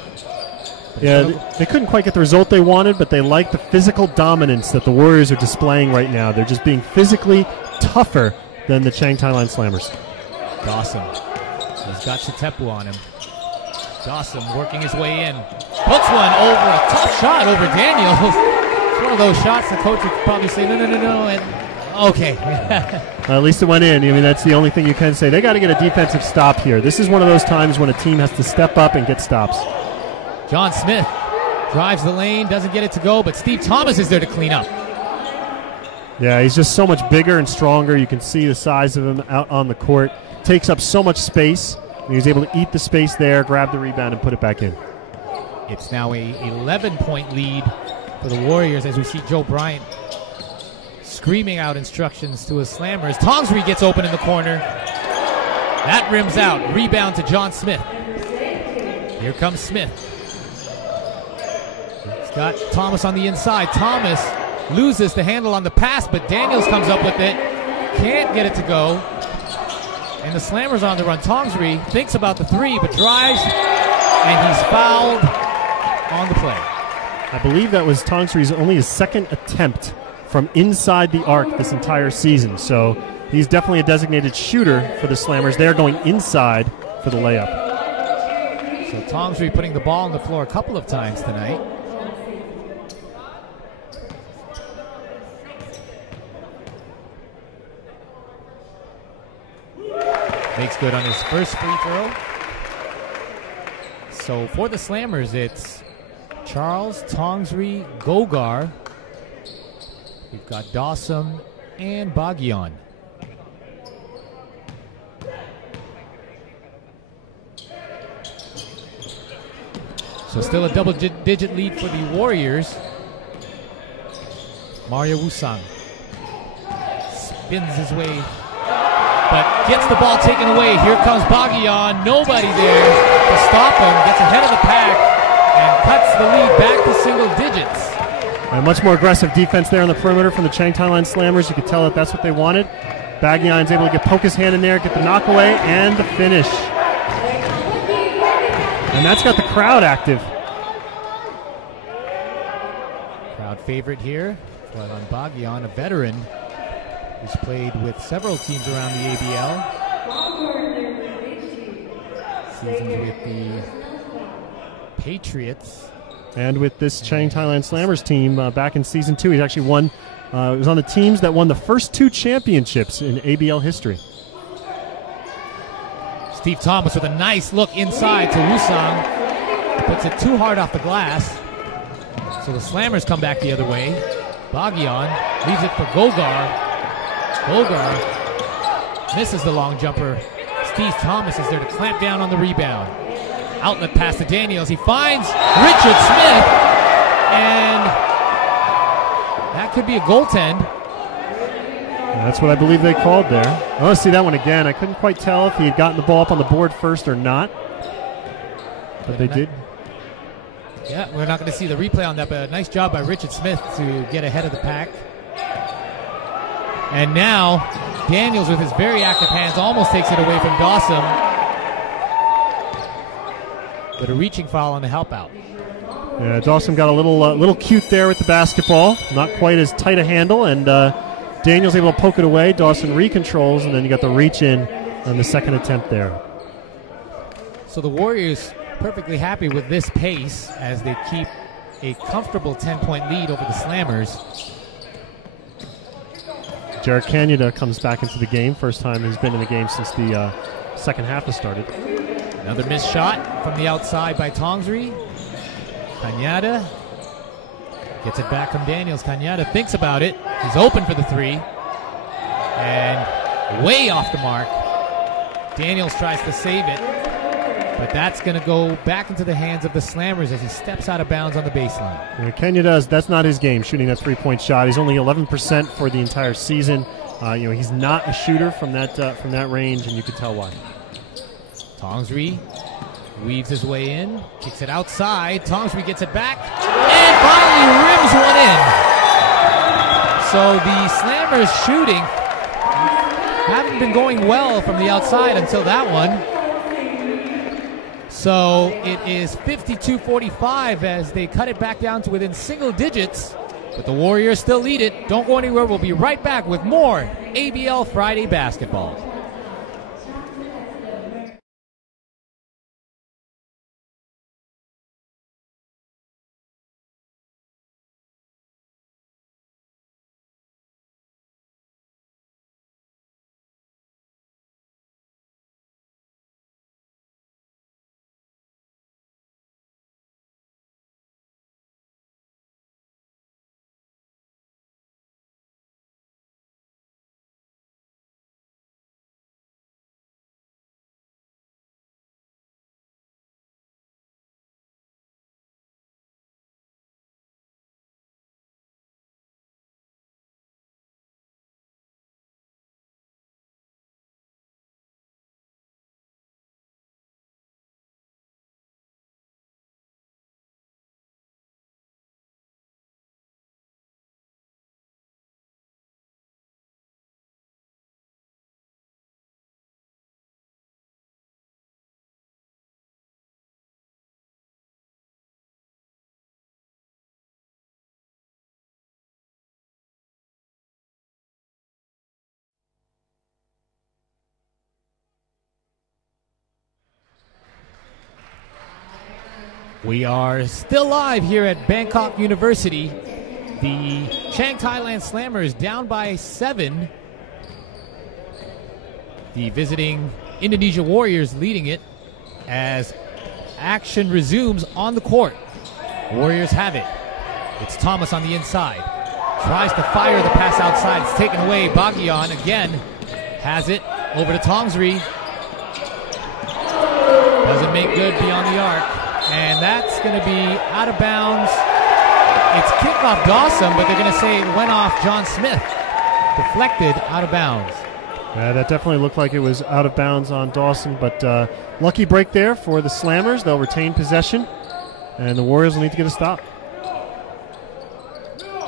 Yeah, they couldn't quite get the result they wanted, but they like the physical dominance that the Warriors are displaying right now. They're just being physically tougher than the Chang Thailand Slammers. Dawson, he's got Satepu on him. Dawson working his way in. Puts one over, a tough shot over Daniels. It's one of those shots the coach would probably say, no, and okay. At least it went in. I mean, that's the only thing you can say. They got to get a defensive stop here. This is one of those times when a team has to step up and get stops. John Smith drives the lane, doesn't get it to go, but Steve Thomas is there to clean up. Yeah, he's just so much bigger and stronger. You can see the size of him out on the court. Takes up so much space. And he was able to eat the space there, grab the rebound, and put it back in. It's now a 11-point lead for the Warriors as we see Joe Bryant screaming out instructions to his slammers. Tongsri gets open in the corner. That rims out. Rebound to John Smith. Here comes Smith. He's got Thomas on the inside. Thomas loses the handle on the pass, but Daniels comes up with it. Can't get it to go. And the Slammers on the run. Tongsri thinks about the three, but drives, and he's fouled on the play. I believe that was Tongsri's only his second attempt from inside the arc this entire season. So he's definitely a designated shooter for the Slammers. They're going inside for the layup. So Tongsri putting the ball on the floor a couple of times tonight. Makes good on his first free throw. So for the Slammers, it's Charles, Tongsri, Gogar. We've got Dawson and Bagyan. So still a double-digit lead for the Warriors. Mario Wusang spins his way, but gets the ball taken away. Here comes Bagyan. Nobody there to stop him. Gets ahead of the pack and cuts the lead back to single digits. A much more aggressive defense there on the perimeter from the Chang Thailand Slammers. You could tell that that's what they wanted. Bagyan's able to poke his hand in there, get the knockaway, and the finish. And that's got the crowd active. Crowd favorite here. Well, on Bagyan, a veteran who's played with several teams around the ABL. Seasons with the Patriots. And with this Chang Thailand Slammers team back in Season 2, he's actually won, was on the teams that won the first 2 championships in ABL history. Steve Thomas with a nice look inside to Wusang. Puts it too hard off the glass. So the Slammers come back the other way. Bagyan leaves it for Gogar. Gogar misses the long jumper. Steve Thomas is there to clamp down on the rebound. Outlet pass to Daniels. He finds Richard Smith, and that could be a goaltend. That's what I believe they called there. I want to see that one again. I couldn't quite tell if he had gotten the ball up on the board first or not, but they did. Yeah, we're not going to see the replay on that, but a nice job by Richard Smith to get ahead of the pack. And now Daniels with his very active hands almost takes it away from Dawson. But a reaching foul on the help out. Yeah, Dawson got a little cute there with the basketball. Not quite as tight a handle, and Daniels able to poke it away. Dawson recontrols, and then you got the reach in on the second attempt there. So the Warriors perfectly happy with this pace as they keep a comfortable 10-point lead over the Slammers. Jared Canada comes back into the game. First time he's been in the game since the second half has started. Another missed shot from the outside by Tongsri. Canada gets it back from Daniels. Canada thinks about it. He's open for the three. And way off the mark. Daniels tries to save it. But that's going to go back into the hands of the Slammers as he steps out of bounds on the baseline. Yeah, Kenya that's not his game, shooting that three-point shot. He's only 11% for the entire season. He's not a shooter from that range, and you can tell why. Tongsri Weaves his way in, kicks it outside. Tongsry gets it back, and finally rims one in. So the Slammers shooting haven't been going well from the outside until that one. So it is 52-45 as they cut it back down to within single digits. But the Warriors still lead it. Don't go anywhere. We'll be right back with more ABL Friday basketball. We are still live here at Bangkok University. The Chang Thailand Slammers down by 7. The visiting Indonesia Warriors leading it as action resumes on the court. Warriors have it. It's Thomas on the inside. Tries to fire the pass outside. It's taken away. Bagyan again has it over to Tongsry. Doesn't make good beyond the arc. And that's going to be out of bounds. It's kickoff Dawson, but they're going to say it went off John Smith. Deflected out of bounds. Yeah, that definitely looked like it was out of bounds on Dawson, but lucky break there for the Slammers. They'll retain possession, and the Warriors will need to get a stop.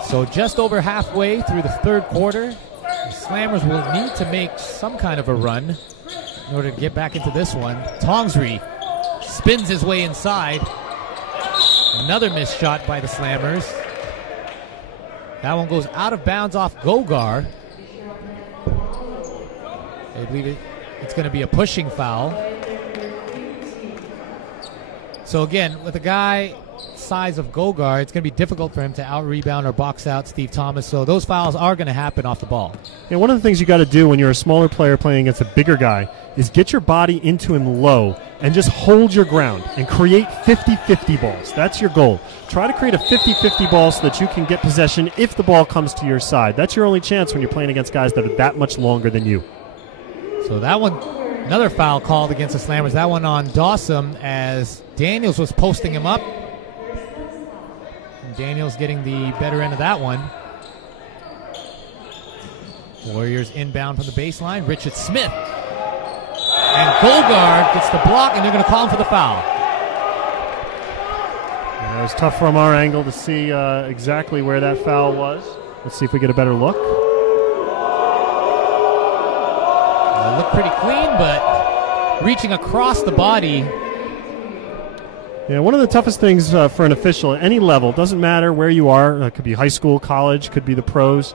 So just over halfway through the third quarter, the Slammers will need to make some kind of a run in order to get back into this one. Tongsry spins his way inside. Another missed shot by the Slammers. That one goes out of bounds off Gogar. They believe it's going to be a pushing foul. So again, with a guy size of Gogar, it's going to be difficult for him to out-rebound or box out Steve Thomas. So those fouls are going to happen off the ball. Yeah, one of the things you got to do when you're a smaller player playing against a bigger guy is get your body into him low and just hold your ground and create 50-50 balls. That's your goal. Try to create a 50-50 ball so that you can get possession if the ball comes to your side. That's your only chance when you're playing against guys that are that much longer than you. So that one, another foul called against the Slammers. That one on Dawson as Daniels was posting him up. And Daniels getting the better end of that one. Warriors inbound from the baseline. Richard Smith. And Goldguard gets the block, and they're going to call him for the foul. Yeah, it was tough from our angle to see exactly where that foul was. Let's see if we get a better look. It looked pretty clean, but reaching across the body. Yeah, one of the toughest things for an official at any level, doesn't matter where you are, it could be high school, college, could be the pros,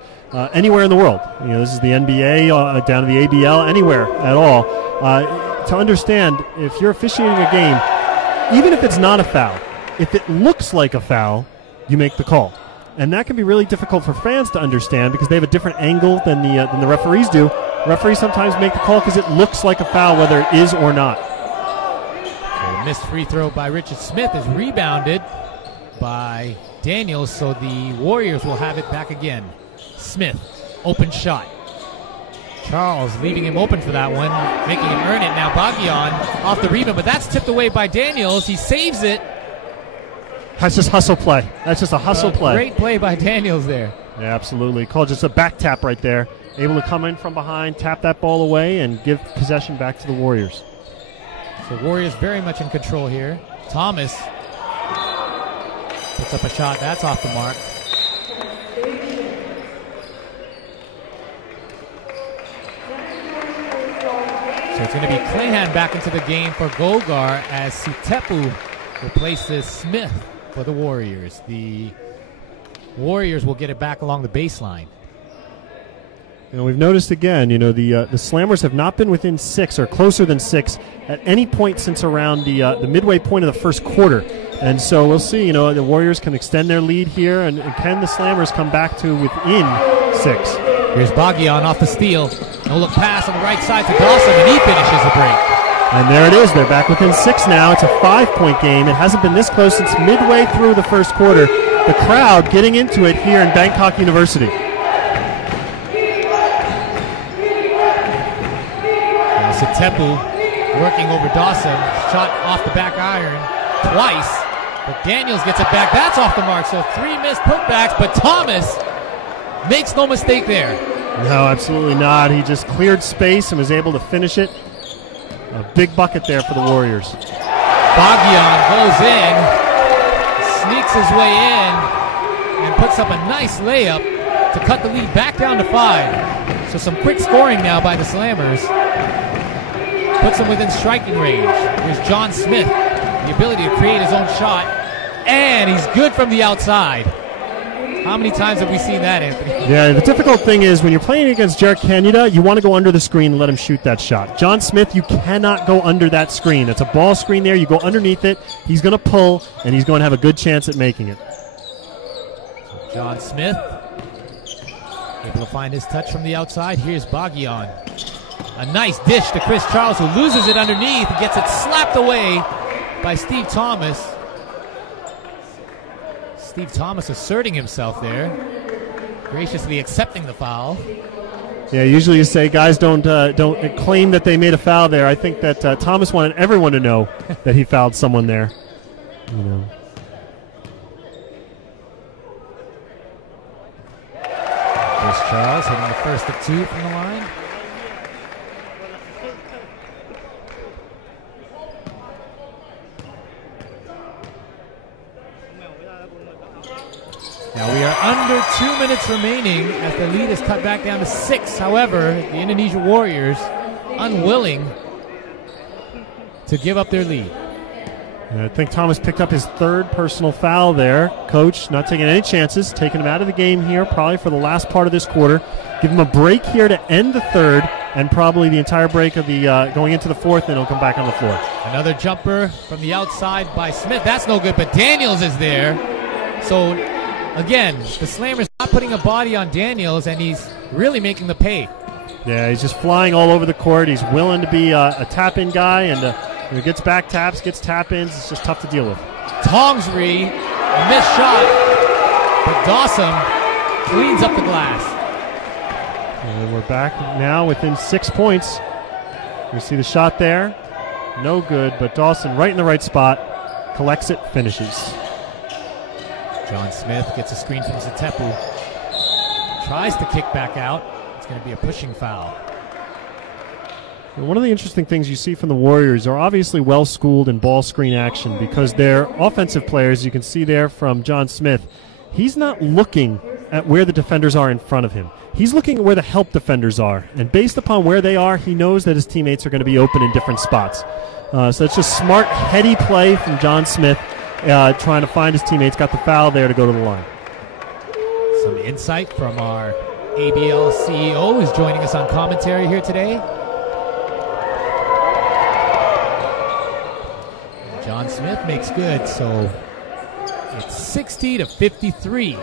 anywhere in the world. You know, this is the NBA, down to the ABL, anywhere at all. To understand, if you're officiating a game, even if it's not a foul, if it looks like a foul, you make the call. And that can be really difficult for fans to understand because they have a different angle than the referees do. Referees sometimes make the call because it looks like a foul, whether it is or not. A missed free throw by Richard Smith is rebounded by Daniels, so the Warriors will have it back again. Smith, open shot. Charles leaving him open for that one, making him earn it. Now Bagyan off the rebound, but that's tipped away by Daniels. He saves it. That's just hustle play. That's just a hustle play. Great play by Daniels there. Yeah, absolutely. Called just a back tap right there. Able to come in from behind, tap that ball away, and give possession back to the Warriors. So Warriors very much in control here. Thomas puts up a shot. That's off the mark. So it's going to be Clayhan back into the game for Gogar as Sitepu replaces Smith for the Warriors. The Warriors will get it back along the baseline. You know, we've noticed again, you know, the Slammers have not been within 6 or closer than 6 at any point since around the midway point of the first quarter. And so we'll see, you know, the Warriors can extend their lead here, and can the Slammers come back to within 6? Here's Baguian off the steal. No-look pass on the right side to Dawson, and he finishes the break. And there it is. They're back within 6 now. It's a 5-point game. It hasn't been this close since midway through the first quarter. The crowd getting into it here in Bangkok University. Sitepu working over Dawson. Shot off the back iron twice, but Daniels gets it back. That's off the mark. So 3 missed putbacks, but Thomas makes no mistake there. No, absolutely not. He just cleared space and was able to finish it. A big bucket there for the Warriors. Baguian goes in, sneaks his way in, and puts up a nice layup to cut the lead back down to 5. So some quick scoring now by the Slammers. Puts him within striking range. Here's John Smith, the ability to create his own shot, and he's good from the outside. How many times have we seen that, Anthony? Yeah, the difficult thing is when you're playing against Jarek Canada, you want to go under the screen and let him shoot that shot. John Smith, you cannot go under that screen. It's a ball screen there. You go underneath it. He's going to pull, and he's going to have a good chance at making it. John Smith able to find his touch from the outside. Here's Baguian. A nice dish to Chris Charles, who loses it underneath and gets it slapped away by Steve Thomas. Steve Thomas asserting himself there, graciously accepting the foul. Yeah, usually you say guys don't claim that they made a foul there. I think that Thomas wanted everyone to know that he fouled someone there. You know. Chris Charles hitting the first of 2 from the line. Now we are under 2 minutes remaining as the lead is cut back down to 6. However, the Indonesia Warriors unwilling to give up their lead. I think Thomas picked up his 3rd personal foul there. Coach not taking any chances, taking him out of the game here probably for the last part of this quarter. Give him a break here to end the 3rd and probably the entire break of the going into the 4th, and he'll come back on the floor. Another jumper from the outside by Smith. That's no good, but Daniels is there. So again, the Slammers not putting a body on Daniels, and he's really making the pay. Yeah, he's just flying all over the court. He's willing to be a tap-in guy, and when he gets back taps, gets tap-ins, it's just tough to deal with. Tongsree, a missed shot, but Dawson cleans up the glass. And we're back now within 6 points. You see the shot there. No good, but Dawson right in the right spot, collects it, finishes. John Smith gets a screen from Sitepu. Tries to kick back out. It's going to be a pushing foul. And one of the interesting things you see from the Warriors are obviously well-schooled in ball screen action because they're offensive players. You can see there from John Smith. He's not looking at where the defenders are in front of him. He's looking at where the help defenders are. And based upon where they are, he knows that his teammates are going to be open in different spots. So it's just smart, heady play from John Smith. Trying to find his teammates, got the foul there to go to the line. Some insight from our ABL CEO who's joining us on commentary here today. John Smith makes good, so it's 60-53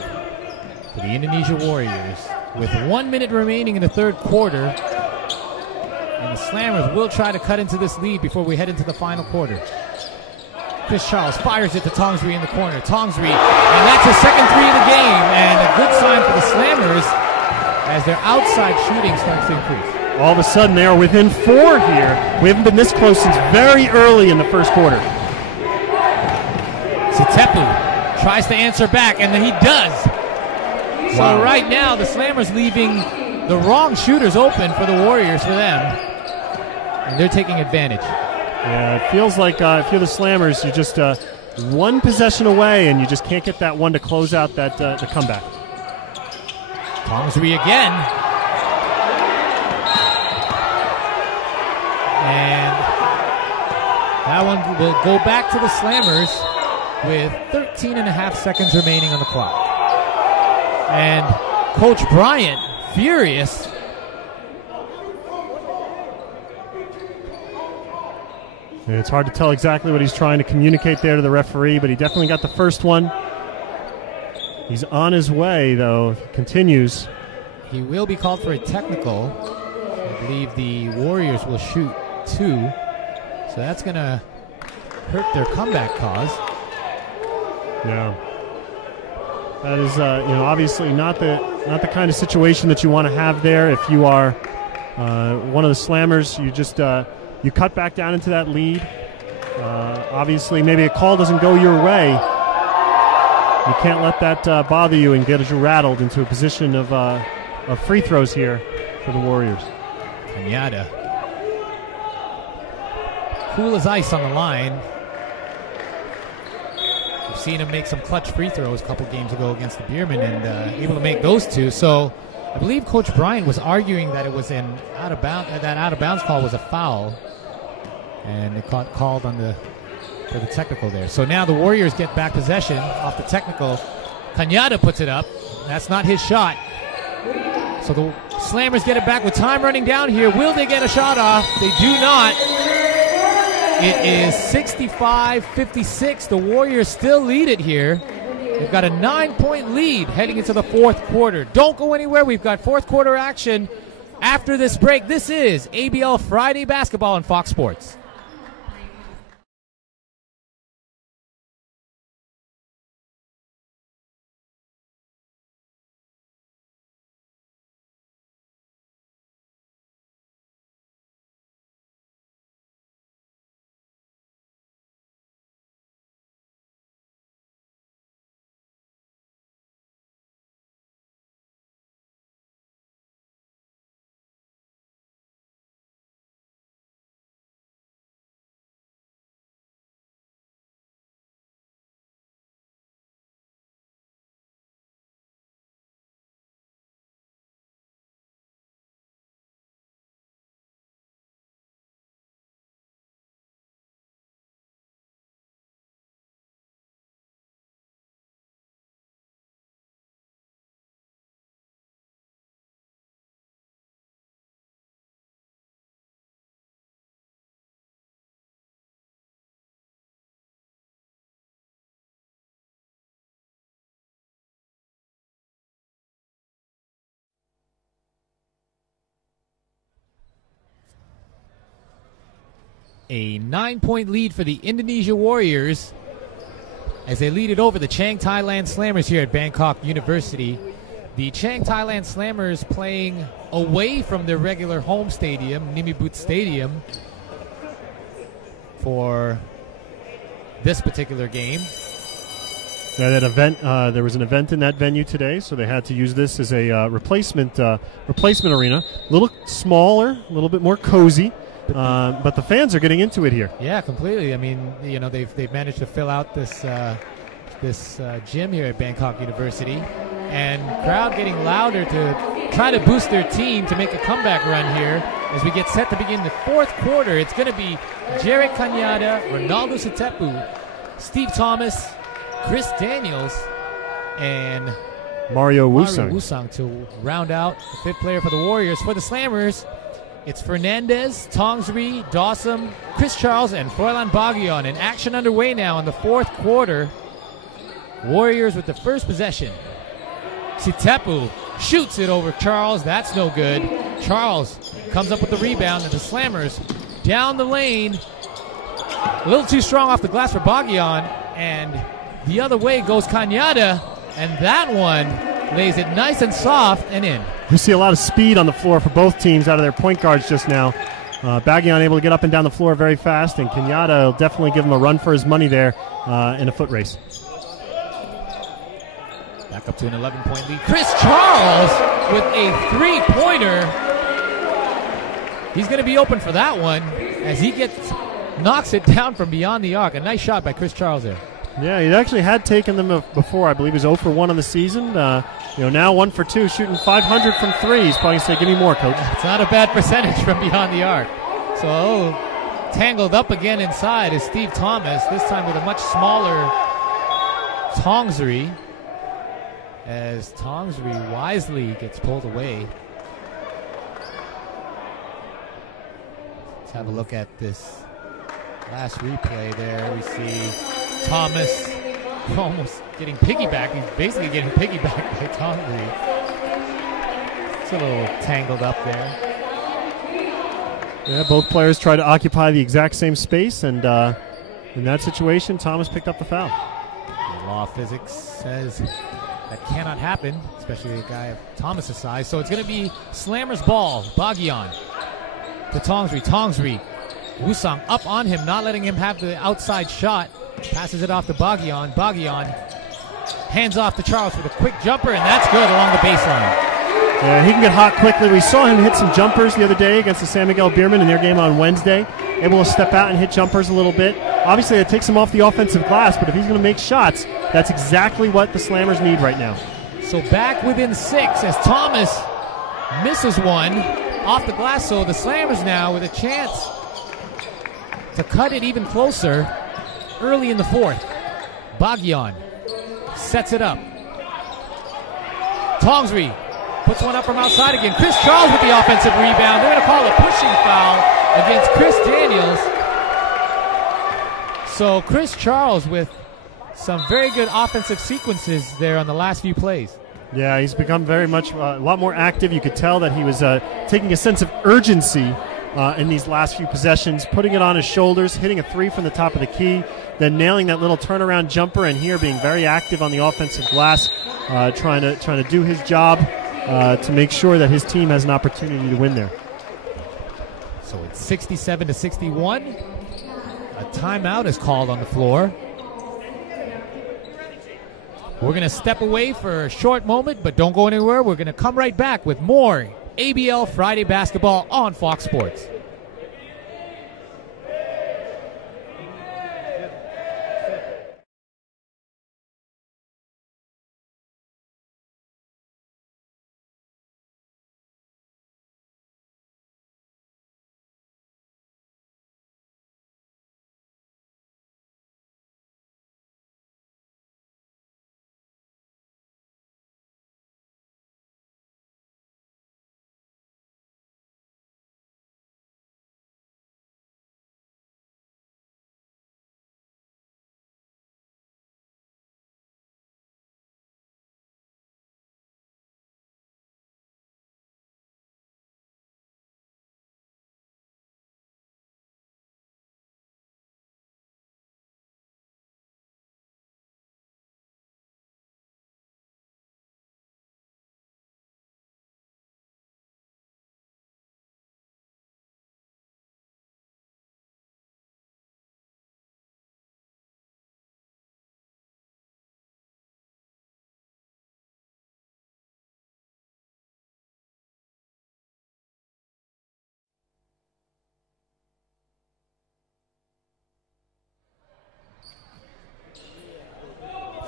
for the Indonesia Warriors with 1 minute remaining in the 3rd quarter. And the Slammers will try to cut into this lead before we head into the final quarter. Chris Charles fires it to Tongsree in the corner. Tongsree, and that's his 2nd 3 of the game, and a good sign for the Slammers as their outside shooting starts to increase. All of a sudden, they are within 4 here. We haven't been this close since very early in the first quarter. Sitepu tries to answer back, and then he does. Wow. So right now, the Slammers leaving the wrong shooters open for the Warriors for them, and they're taking advantage. Yeah, it feels like if you're the Slammers, you just one possession away, and you just can't get that one to close out that the comeback. Tongsri again. And that one will go back to the Slammers with 13 and a half seconds remaining on the clock. And Coach Bryant, furious. And it's hard to tell exactly what he's trying to communicate there to the referee, but he definitely got the first one. He's on his way, though. Continues. He will be called for a technical. I believe the Warriors will shoot 2. So that's going to hurt their comeback cause. Yeah. That is, obviously not the kind of situation that you want to have there. If you are one of the Slammers, you just you cut back down into that lead. Obviously, maybe a call doesn't go your way. You can't let that bother you and get you rattled into a position of free throws here for the Warriors. Kanyada. Cool as ice on the line. We've seen him make some clutch free throws a couple games ago against the Beermen and able to make those 2. So I believe Coach Bryant was arguing that it was an out of bounds call was a foul, and it got called for the technical there. So now the Warriors get back possession off the technical. Kanyada puts it up. That's not his shot. So the Slammers get it back with time running down here. Will they get a shot off? They do not. It is 65-56. The Warriors still lead it here. They've got a 9-point lead heading into the fourth quarter. Don't go anywhere. We've got fourth quarter action after this break. This is ABL Friday Basketball on Fox Sports. A 9-point lead for the Indonesia Warriors as they lead it over the Chang Thailand Slammers here at Bangkok University. The Chang Thailand Slammers playing away from their regular home stadium, Nimibutr Stadium, for this particular game. That event, there was an event in that venue today, so they had to use this as a replacement arena. A little smaller, a little bit more cozy. But the fans are getting into it here. Yeah, completely. I mean, they've managed to fill out this gym here at Bangkok University, and crowd getting louder to try to boost their team to make a comeback run here as we get set to begin the fourth quarter. It's going to be Jarek Kanyada, Ronaldo Sitepu, Steve Thomas, Chris Daniels, and Mario Wusang to round out the fifth player for the Warriors. For the Slammers, it's Fernandez, Tongsri, Dawson, Chris Charles, and Froilan Baguion. And action underway now in the fourth quarter. Warriors with the first possession. Sitepu shoots it over Charles. That's no good. Charles comes up with the rebound, and the Slammers down the lane. A little too strong off the glass for Baguion. And the other way goes Kanyada. And that one lays it nice and soft and in. You see a lot of speed on the floor for both teams out of their point guards just now. Baguion able to get up and down the floor very fast, and Kanyada will definitely give him a run for his money there in a foot race. Back up to an 11-point lead. Chris Charles with a three-pointer. He's going to be open for that one as he gets knocks it down from beyond the arc. A nice shot by Chris Charles there. Yeah, he actually had taken them before. I believe he was 0 for 1 on the season. Now 1 for 2, shooting 500 from 3. He's probably going to say, give me more, coach. It's not a bad percentage from beyond the arc. So tangled up again inside is Steve Thomas, this time with a much smaller Tongsri, as Tongsri wisely gets pulled away. Let's have a look at this last replay there. We see Thomas almost getting piggybacked. He's basically getting piggybacked by Tongsri. It's a little tangled up there. Yeah, both players try to occupy the exact same space, and in that situation, Thomas picked up the foul. The law of physics says that cannot happen, especially a guy of Thomas's size. So it's going to be Slammer's ball. Bagyan to Tongsri. Tongsri. Wusang up on him, not letting him have the outside shot. Passes it off to Bagyan. Bagyan hands off to Charles with a quick jumper, and that's good along the baseline. Yeah, he can get hot quickly. We saw him hit some jumpers the other day against the San Miguel Beermen in their game on Wednesday. Able to step out and hit jumpers a little bit. Obviously, it takes him off the offensive glass, but if he's going to make shots, that's exactly what the Slammers need right now. So back within 6 as Thomas misses one off the glass. So the Slammers now with a chance to cut it even closer early in the 4th. Bagyan sets it up. Tongsri puts one up from outside again. Chris Charles with the offensive rebound. They're going to call a pushing foul against Chris Daniels. So Chris Charles with some very good offensive sequences there on the last few plays. Yeah, he's become very much a lot more active. You could tell that he was taking a sense of urgency in these last few possessions, putting it on his shoulders, hitting a 3 from the top of the key, then nailing that little turnaround jumper, and here being very active on the offensive glass, trying to do his job to make sure that his team has an opportunity to win there. So it's 67-61. A timeout is called on the floor. We're going to step away for a short moment, but don't go anywhere. We're going to come right back with more ABL Friday Basketball on Fox Sports.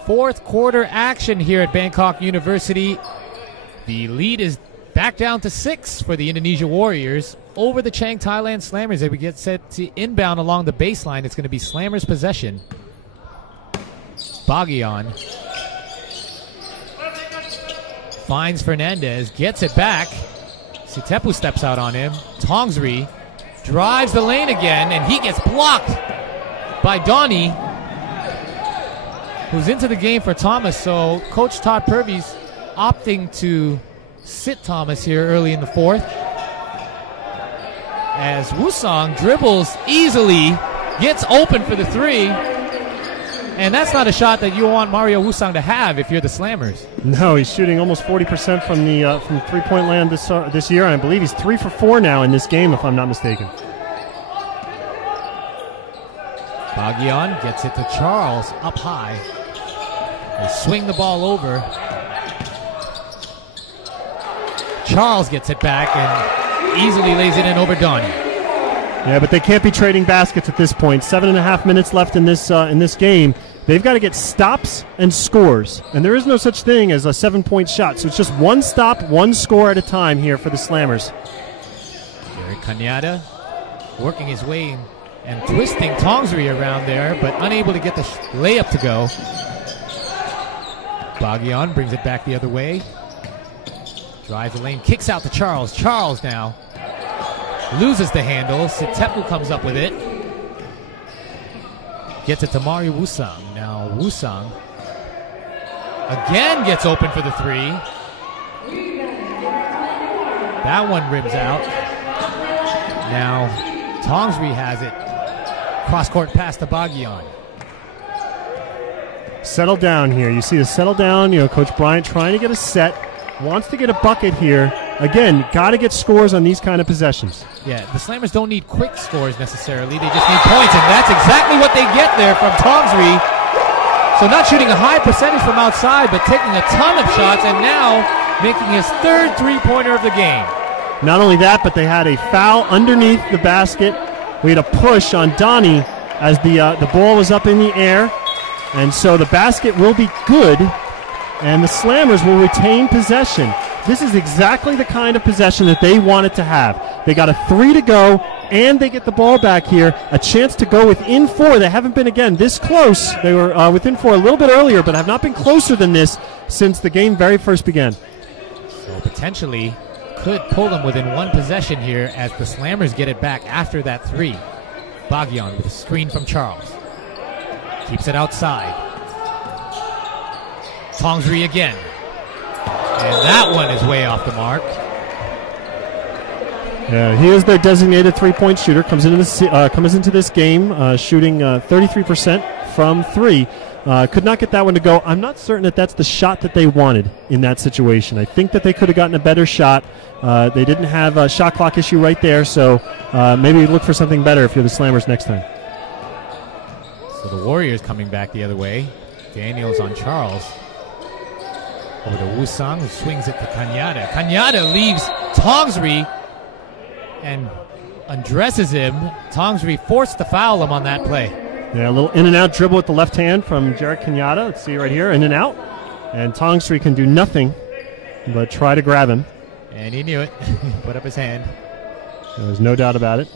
Fourth quarter action here at Bangkok University. The lead is back down to 6 for the Indonesia Warriors over the Chang Thailand Slammers. As we get set to inbound along the baseline, it's going to be Slammers possession. Bagyan finds Fernandez, gets it back. Sitepu steps out on him. Tongsri drives the lane again, and he gets blocked by Donnie, who's into the game for Thomas. So Coach Todd Purvey's opting to sit Thomas here early in the 4th. As Wusang dribbles easily, gets open for the 3. And that's not a shot that you want Mario Wusang to have if you're the Slammers. No, he's shooting almost 40% from the from three-point land this year, and I believe he's 3 for 4 now in this game, if I'm not mistaken. Bagyan gets it to Charles up high. They swing the ball over. Charles gets it back and easily lays it in over Donnie. Yeah, but they can't be trading baskets at this point. 7.5 minutes left in this game. They've got to get stops and scores, and there is no such thing as a 7-point shot. So it's just one stop, one score at a time here for the Slammers. Jared Cañada working his way and twisting Tongsri around there, but unable to get the layup to go. Bagyan brings it back the other way. Drives the lane, kicks out to Charles. Charles now loses the handle. Sitepu comes up with it. Gets it to Mario Wusang. Now Wusang again gets open for the three. That one rims out. Now Tongsri has it. Cross-court pass to Bagyan. Settle down here. You see the settle down. Coach Bryant trying to get a set. Wants to get a bucket here. Again, got to get scores on these kind of possessions. Yeah, the Slammers don't need quick scores necessarily. They just need points, and that's exactly what they get there from Tongsri. So not shooting a high percentage from outside, but taking a ton of shots, and now making his third three-pointer of the game. Not only that, but they had a foul underneath the basket. We had a push on Donnie as the ball was up in the air. And so the basket will be good, and the Slammers will retain possession. This is exactly the kind of possession that they wanted to have. They got a 3 to go, and they get the ball back here. A chance to go within 4. They haven't been, again, this close. They were within 4 a little bit earlier, but have not been closer than this since the game very first began. So potentially could pull them within one possession here as the Slammers get it back after that 3. Bagyan with a screen from Charles. Keeps it outside. Tongsri again. And that one is way off the mark. Yeah, he is their designated three-point shooter. Comes into this game shooting 33% from 3. Could not get that one to go. I'm not certain that that's the shot that they wanted in that situation. I think that they could have gotten a better shot. They didn't have a shot clock issue right there, so maybe look for something better if you're the Slammers next time. So the Warriors coming back the other way. Daniels on Charles. Over to Wusang, who swings it to Cañada. Cañada leaves Tongsri and undresses him. Tongsri forced to foul him on that play. Yeah, a little in-and-out dribble with the left hand from Jared Cañada. Let's see right here, in and out. And Tongsri can do nothing but try to grab him. And he knew it. Put up his hand. There's no doubt about it.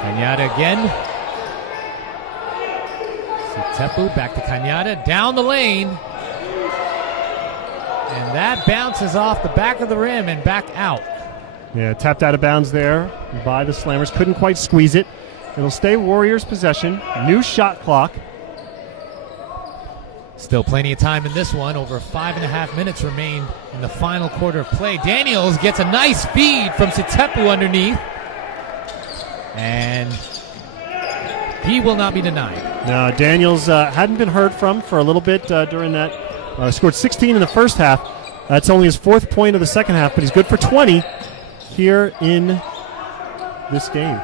Cañada again. Sitepu back to Cañada. Down the lane. And that bounces off the back of the rim and back out. Yeah, tapped out of bounds there by the Slammers. Couldn't quite squeeze it. It'll stay Warriors' possession. New shot clock. Still plenty of time in this one. Over 5.5 minutes remain in the final quarter of play. Daniels gets a nice feed from Sitepu underneath. And he will not be denied. Now, Daniels hadn't been heard from for a little bit during that. Scored 16 in the first half. That's only his 4th point of the second half, but he's good for 20 here in this game.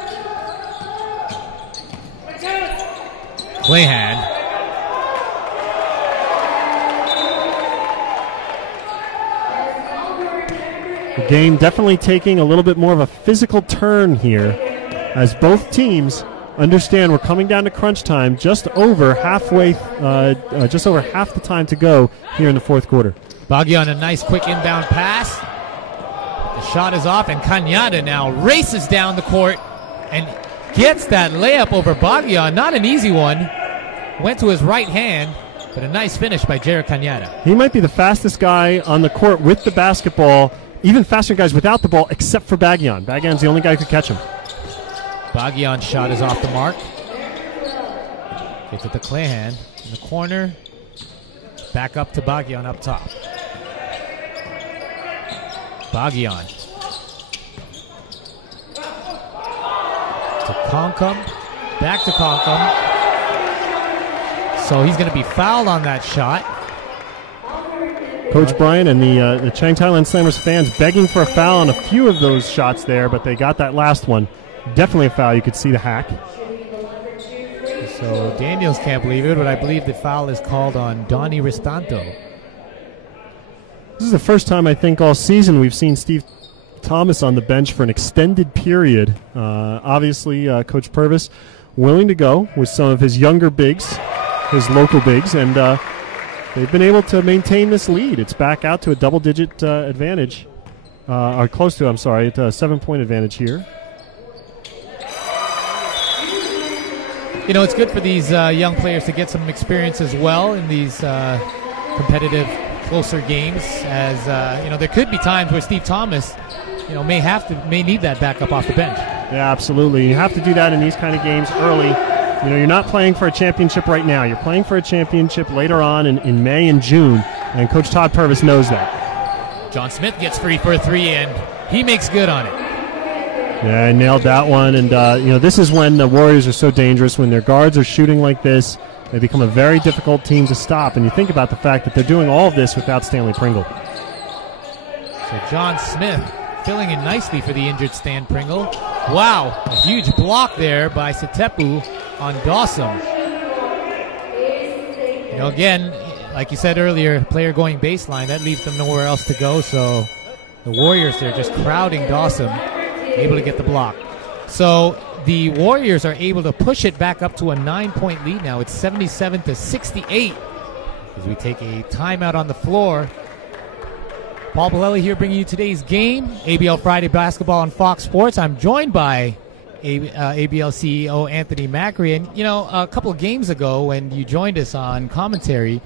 Clayhan. The game definitely taking a little bit more of a physical turn here as both teams understand we're coming down to crunch time, just over half the time to go here in the 4th quarter. Bagyan, a nice quick inbound pass. The shot is off, and Cañada now races down the court and gets that layup over Bagyan. Not an easy one. Went to his right hand, but a nice finish by Jared Cañada. He might be the fastest guy on the court with the basketball, even faster guys without the ball, except for Bagyan. Bagyan's the only guy who could catch him. Bagyan's shot is off the mark. Gets it to Clayhan in the corner. Back up to Bagyan up top. Bagyan. To Concom. Back to Concom. So he's going to be fouled on that shot. Coach Bryant and the Chang Thailand Slammers fans begging for a foul on a few of those shots there, but they got that last one. Definitely a foul. You could see the hack. So Daniels can't believe it, but I believe the foul is called on Donnie Ristanto. This is the first time I think all season we've seen Steve Thomas on the bench for an extended period. Obviously, Coach Purvis willing to go with some of his younger bigs, his local bigs, and they've been able to maintain this lead. It's back out to a double-digit advantage, or close to, I'm sorry, a 7-point advantage here. You know, it's good for these young players to get some experience as well in these competitive, closer games. As you know, there could be times where Steve Thomas, you know, may need that backup off the bench. Yeah, absolutely. You have to do that in these kind of games early. You know, you're not playing for a championship right now. You're playing for a championship later on in May and June, and Coach Todd Purvis knows that. John Smith gets free for a three, and he makes good on it. Yeah, I nailed that one. And, you know, this is when the Warriors are so dangerous. When their guards are shooting like this, they become a very difficult team to stop. And you think about the fact that they're doing all of this without Stanley Pringle. So John Smith filling in nicely for the injured Stan Pringle. Wow, a huge block there by Sitepu on Dawson. You know, again, like you said earlier, player going baseline, that leaves them nowhere else to go. So the Warriors, they're just crowding Dawson, able to get the block. So the Warriors are able to push it back up to a 9-point lead now. It's 77-68 as we take a timeout on the floor. Paul Bolelli here bringing you today's game, ABL Friday Basketball on Fox Sports. I'm joined by ABL CEO Anthony Macri. And, you know, a couple of games ago when you joined us on commentary,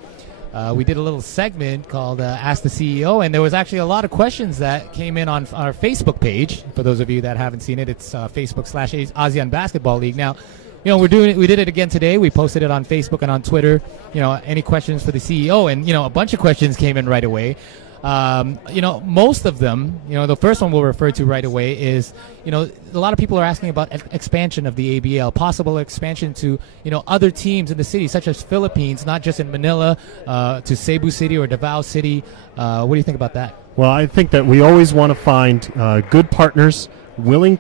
we did a little segment called Ask the CEO, and there was actually a lot of questions that came in on our Facebook page. For those of you that haven't seen it, it's Facebook/ASEAN Basketball League. Now, you know, we did it again today. We posted it on Facebook and on Twitter. You know, any questions for the CEO? And, you know, a bunch of questions came in right away. You know, most of them, you know, the first one we'll refer to right away is, you know, a lot of people are asking about expansion of the ABL, possible expansion to, you know, other teams in the city, such as Philippines, not just in Manila, to Cebu City or Davao City. What do you think about that? Well, I think that we always want to find good partners, willing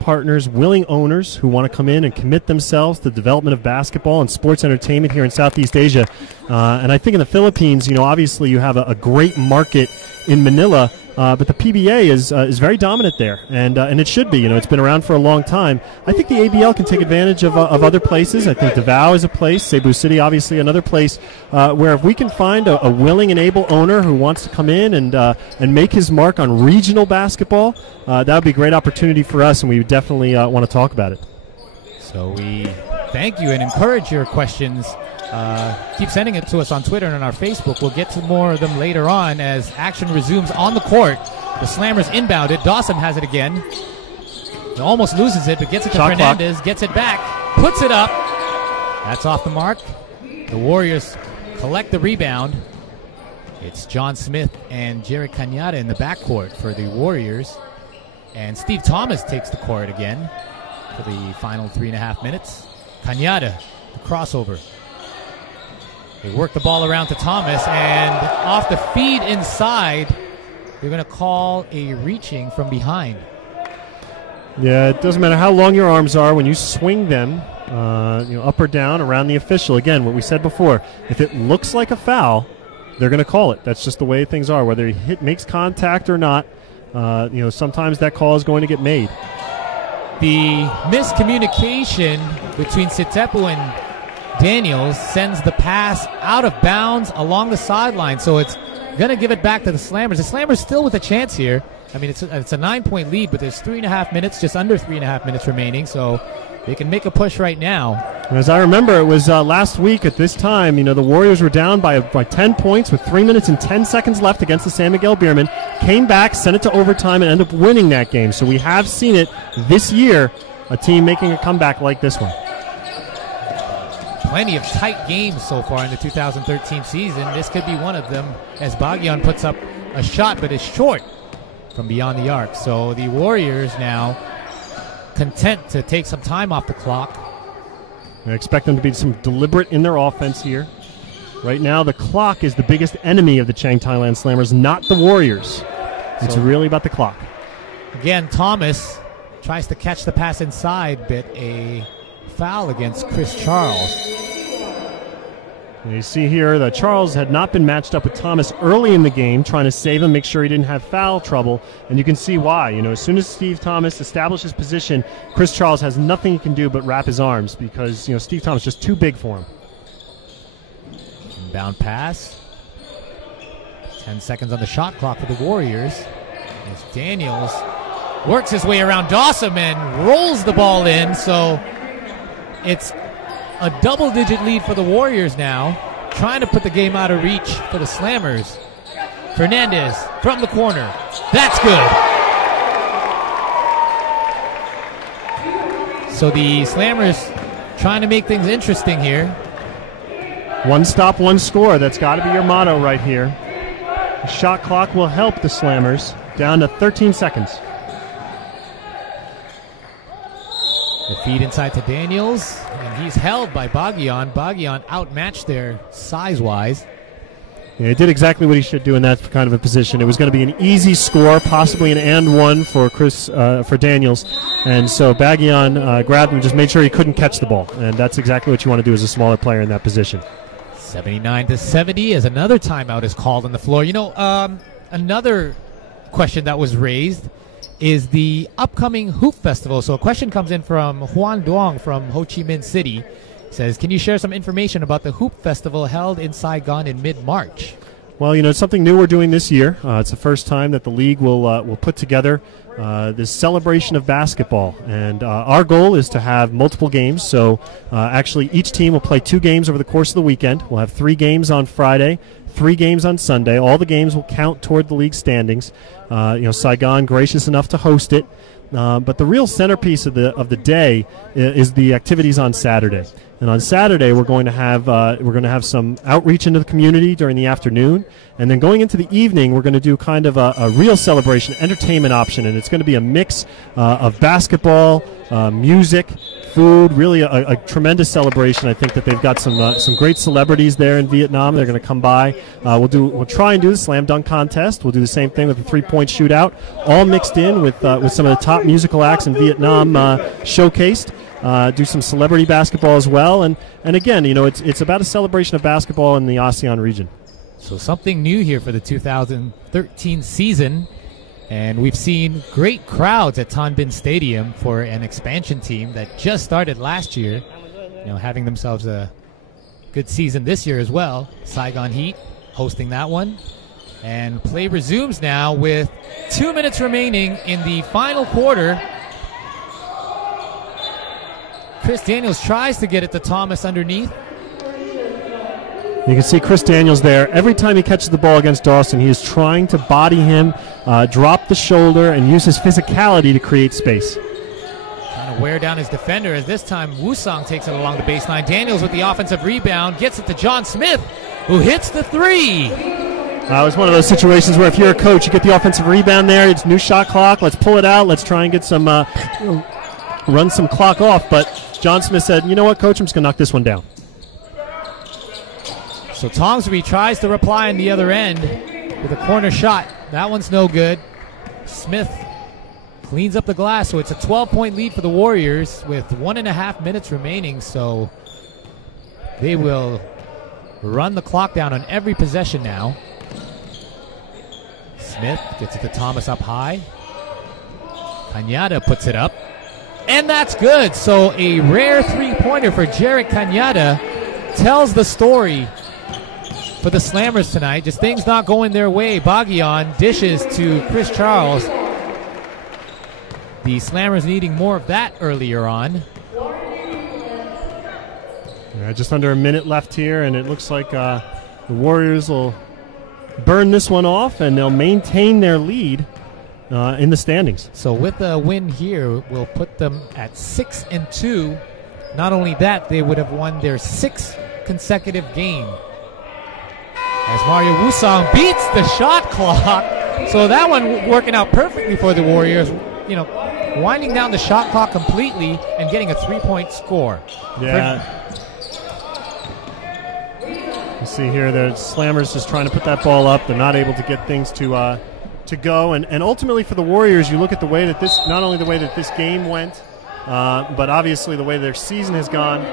owners who want to come in and commit themselves to the development of basketball and sports entertainment here in Southeast Asia. And I think in the Philippines, you know, obviously you have a great market in Manila, but the PBA is very dominant there, and it should be. You know, it's been around for a long time. I think the ABL can take advantage of other places. I think Davao is a place, Cebu City obviously another place, where if we can find a willing and able owner who wants to come in and make his mark on regional basketball, that would be a great opportunity for us, and we would definitely want to talk about it. So we thank you and encourage your questions. Keep sending it to us on Twitter and on our Facebook. We'll get to more of them later on as action resumes on the court. The Slammers inbounded. Dawson has it again. He almost loses it, but gets it to Fernandez. Clock. Gets it back. Puts it up. That's off the mark. The Warriors collect the rebound. It's John Smith and Jerry Cañada in the backcourt for the Warriors. And Steve Thomas takes the court again for the final 3.5 minutes. Cañada, the crossover. They work the ball around to Thomas, and off the feed inside, they're going to call a reaching from behind. Yeah, it doesn't matter how long your arms are. When you swing them, you know, up or down around the official, again, what we said before, if it looks like a foul, they're going to call it. That's just the way things are. Whether he makes contact or not, you know, sometimes that call is going to get made. The miscommunication between Sitepu and Daniels sends the pass out of bounds along the sideline, so it's going to give it back to the Slammers. The Slammers still with a chance here. I mean, it's a 9-point lead, but there's 3.5 minutes, just under 3.5 minutes remaining, so they can make a push right now. As I remember, it was last week at this time, you know, the Warriors were down by 10 points with 3 minutes and 10 seconds left against the San Miguel Beermen, came back, sent it to overtime, and ended up winning that game. So we have seen it this year, a team making a comeback like this one. Plenty of tight games so far in the 2013 season. This could be one of them as Bagyan puts up a shot but is short from beyond the arc. So the Warriors now content to take some time off the clock. I expect them to be some deliberate in their offense here. Right now the clock is the biggest enemy of the Chang Thailand Slammers, not the Warriors. It's really about the clock. Again, Thomas tries to catch the pass inside, but a foul against Chris Charles. You see here that Charles had not been matched up with Thomas early in the game, trying to save him, make sure he didn't have foul trouble, and you can see why. As soon as Steve Thomas establishes position, Chris Charles has nothing he can do but wrap his arms because Steve Thomas is just too big for him. Inbound pass. 10 seconds on the shot clock for the Warriors. As Daniels works his way around Dawson and rolls the ball in, so it's a double-digit lead for the Warriors now, trying to put the game out of reach for the Slammers. Fernandez from the corner. That's good. So the Slammers trying to make things interesting here. One stop, one score. That's got to be your motto right here. The shot clock will help the Slammers. Down to 13 seconds. The feed inside to Daniels, and he's held by Baguian. Baguian outmatched there size-wise. Yeah, he did exactly what he should do in that kind of a position. It was going to be an easy score, possibly an and one for for Daniels, and so Baguian grabbed him, just made sure he couldn't catch the ball, and that's exactly what you want to do as a smaller player in that position. 79-70 as another timeout is called on the floor. Another question that was raised is the upcoming Hoop Festival. So a question comes in from Juan Duong from Ho Chi Minh City. He says, can you share some information about the Hoop Festival held in Saigon in mid-March? Well, it's something new we're doing this year. It's the first time that the league will put together this celebration of basketball. And our goal is to have multiple games. So actually each team will play 2 games over the course of the weekend. We'll have 3 games on Friday, 3 games on Sunday. All the games will count toward the league standings. Saigon gracious enough to host it. But the real centerpiece of the day is the activities on Saturday. And on Saturday we're going to have some outreach into the community during the afternoon, and then going into the evening we're going to do kind of a real celebration, entertainment option, and it's going to be a mix of basketball, music, food, really a tremendous celebration. I think that they've got some great celebrities there in Vietnam. They're going to come by. We'll try and do the slam dunk contest. We'll do the same thing with the 3-point shootout, all mixed in with some of the top musical acts in Vietnam showcased. Do some celebrity basketball as well, and again, it's about a celebration of basketball in the ASEAN region. So something new here for the 2013 season. And we've seen great crowds at Tan Binh Stadium for an expansion team that just started last year, having themselves a good season this year as well. Saigon Heat hosting that one. And play resumes now with 2 minutes remaining in the final quarter. Chris Daniels tries to get it to Thomas underneath. You can see Chris Daniels there. Every time he catches the ball against Dawson, he is trying to body him, drop the shoulder, and use his physicality to create space. Trying to wear down his defender, as this time Wusong takes it along the baseline. Daniels with the offensive rebound, gets it to John Smith, who hits the 3. It was one of those situations where if you're a coach, you get the offensive rebound there, it's new shot clock, let's pull it out, let's try and get some, run some clock off. But John Smith said, you know what, coach, I'm just going to knock this one down. So Tomsby tries to reply on the other end with a corner shot. That one's no good. Smith cleans up the glass, so it's a 12-point lead for the Warriors with 1.5 minutes remaining. So they will run the clock down on every possession now. Smith gets it to Thomas up high. Cañada puts it up. And that's good. So a rare 3-pointer for Jarek Cañada tells the story for the Slammers tonight. Just things not going their way. Baguian dishes to Chris Charles. The Slammers needing more of that earlier on. Yeah, just under a minute left here, and it looks like the Warriors will burn this one off, and they'll maintain their lead in the standings. So with a win here, we'll put them at 6-2. Not only that, they would have won their 6th consecutive game. As Mario Wusong beats the shot clock. So that one working out perfectly for the Warriors. Winding down the shot clock completely and getting a 3-point score. Yeah. You see here, the Slammers just trying to put that ball up. They're not able to get things to go. And ultimately for the Warriors, you look at the way that this, not only the way that this game went, but obviously the way their season has gone,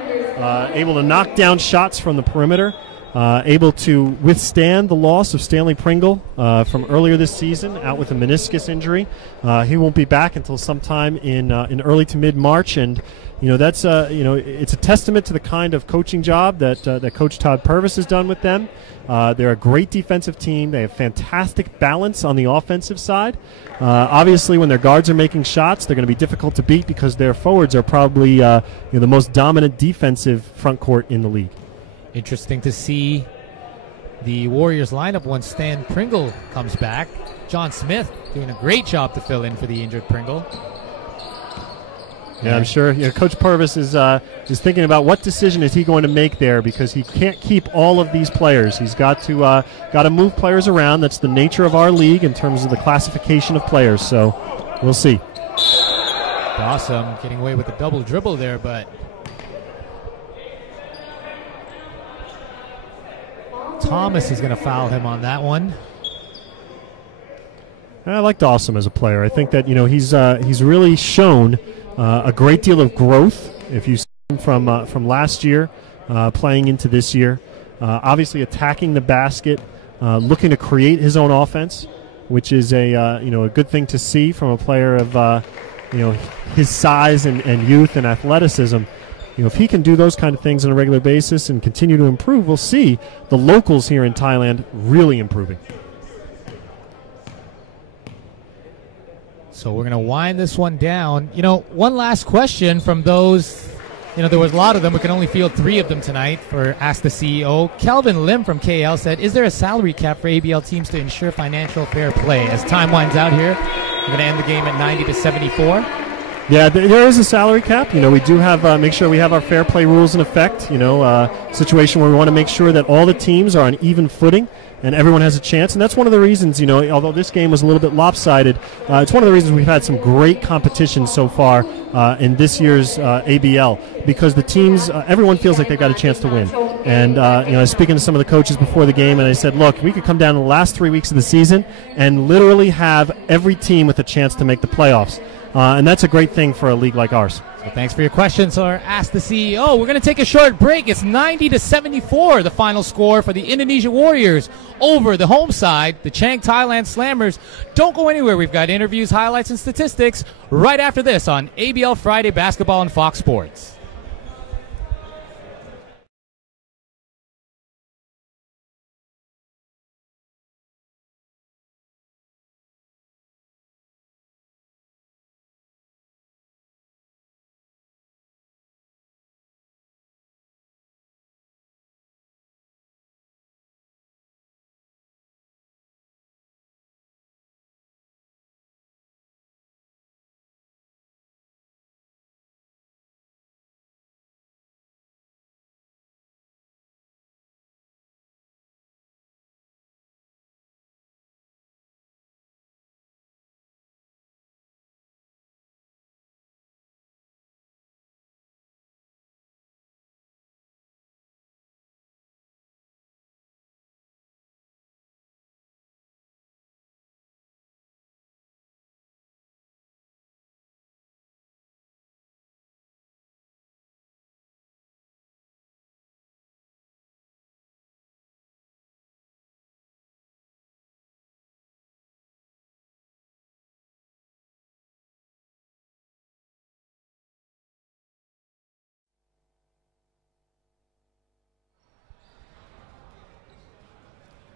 able to knock down shots from the perimeter. able to withstand the loss of Stanley Pringle from earlier this season, out with a meniscus injury. He won't be back until sometime in early to mid-March, and that's it's a testament to the kind of coaching job that Coach Todd Purvis has done with them. They're a great defensive team. They have fantastic balance on the offensive side. Obviously, when their guards are making shots, they're going to be difficult to beat because their forwards are probably the most dominant defensive front court in the league. Interesting to see the Warriors lineup once Stan Pringle comes back. John Smith doing a great job to fill in for the injured Pringle. Yeah, I'm sure Coach Purvis is thinking about what decision is he going to make there, because he can't keep all of these players. He's got to move players around. That's the nature of our league in terms of the classification of players. So we'll see. Dawson getting away with a double dribble there, but Thomas is going to foul him on that one. I like Dawson as a player. I think that he's really shown a great deal of growth. If you see him from last year playing into this year, obviously attacking the basket, looking to create his own offense, which is a good thing to see from a player of his size and youth and athleticism. If he can do those kind of things on a regular basis and continue to improve, we'll see the locals here in Thailand really improving. So we're going to wind this one down. One last question from those. There was a lot of them. We can only field 3 of them tonight for Ask the CEO. Kelvin Lim from KL said, is there a salary cap for ABL teams to ensure financial fair play? As time winds out here, we're going to end the game at 90-74. Yeah, there is a salary cap. We do have make sure we have our fair play rules in effect. Situation where we want to make sure that all the teams are on even footing and everyone has a chance. And that's one of the reasons, although this game was a little bit lopsided, it's one of the reasons we've had some great competition so far in this year's ABL, because the teams, everyone feels like they've got a chance to win. And I was speaking to some of the coaches before the game, and I said, look, we could come down to the last 3 weeks of the season and literally have every team with a chance to make the playoffs. And that's a great thing for a league like ours. So thanks for your questions, or Ask the CEO. We're going to take a short break. It's 90-74, the final score for the Indonesia Warriors over the home side, the Chang Thailand Slammers. Don't go anywhere. We've got interviews, highlights, and statistics right after this on ABL Friday Basketball on Fox Sports.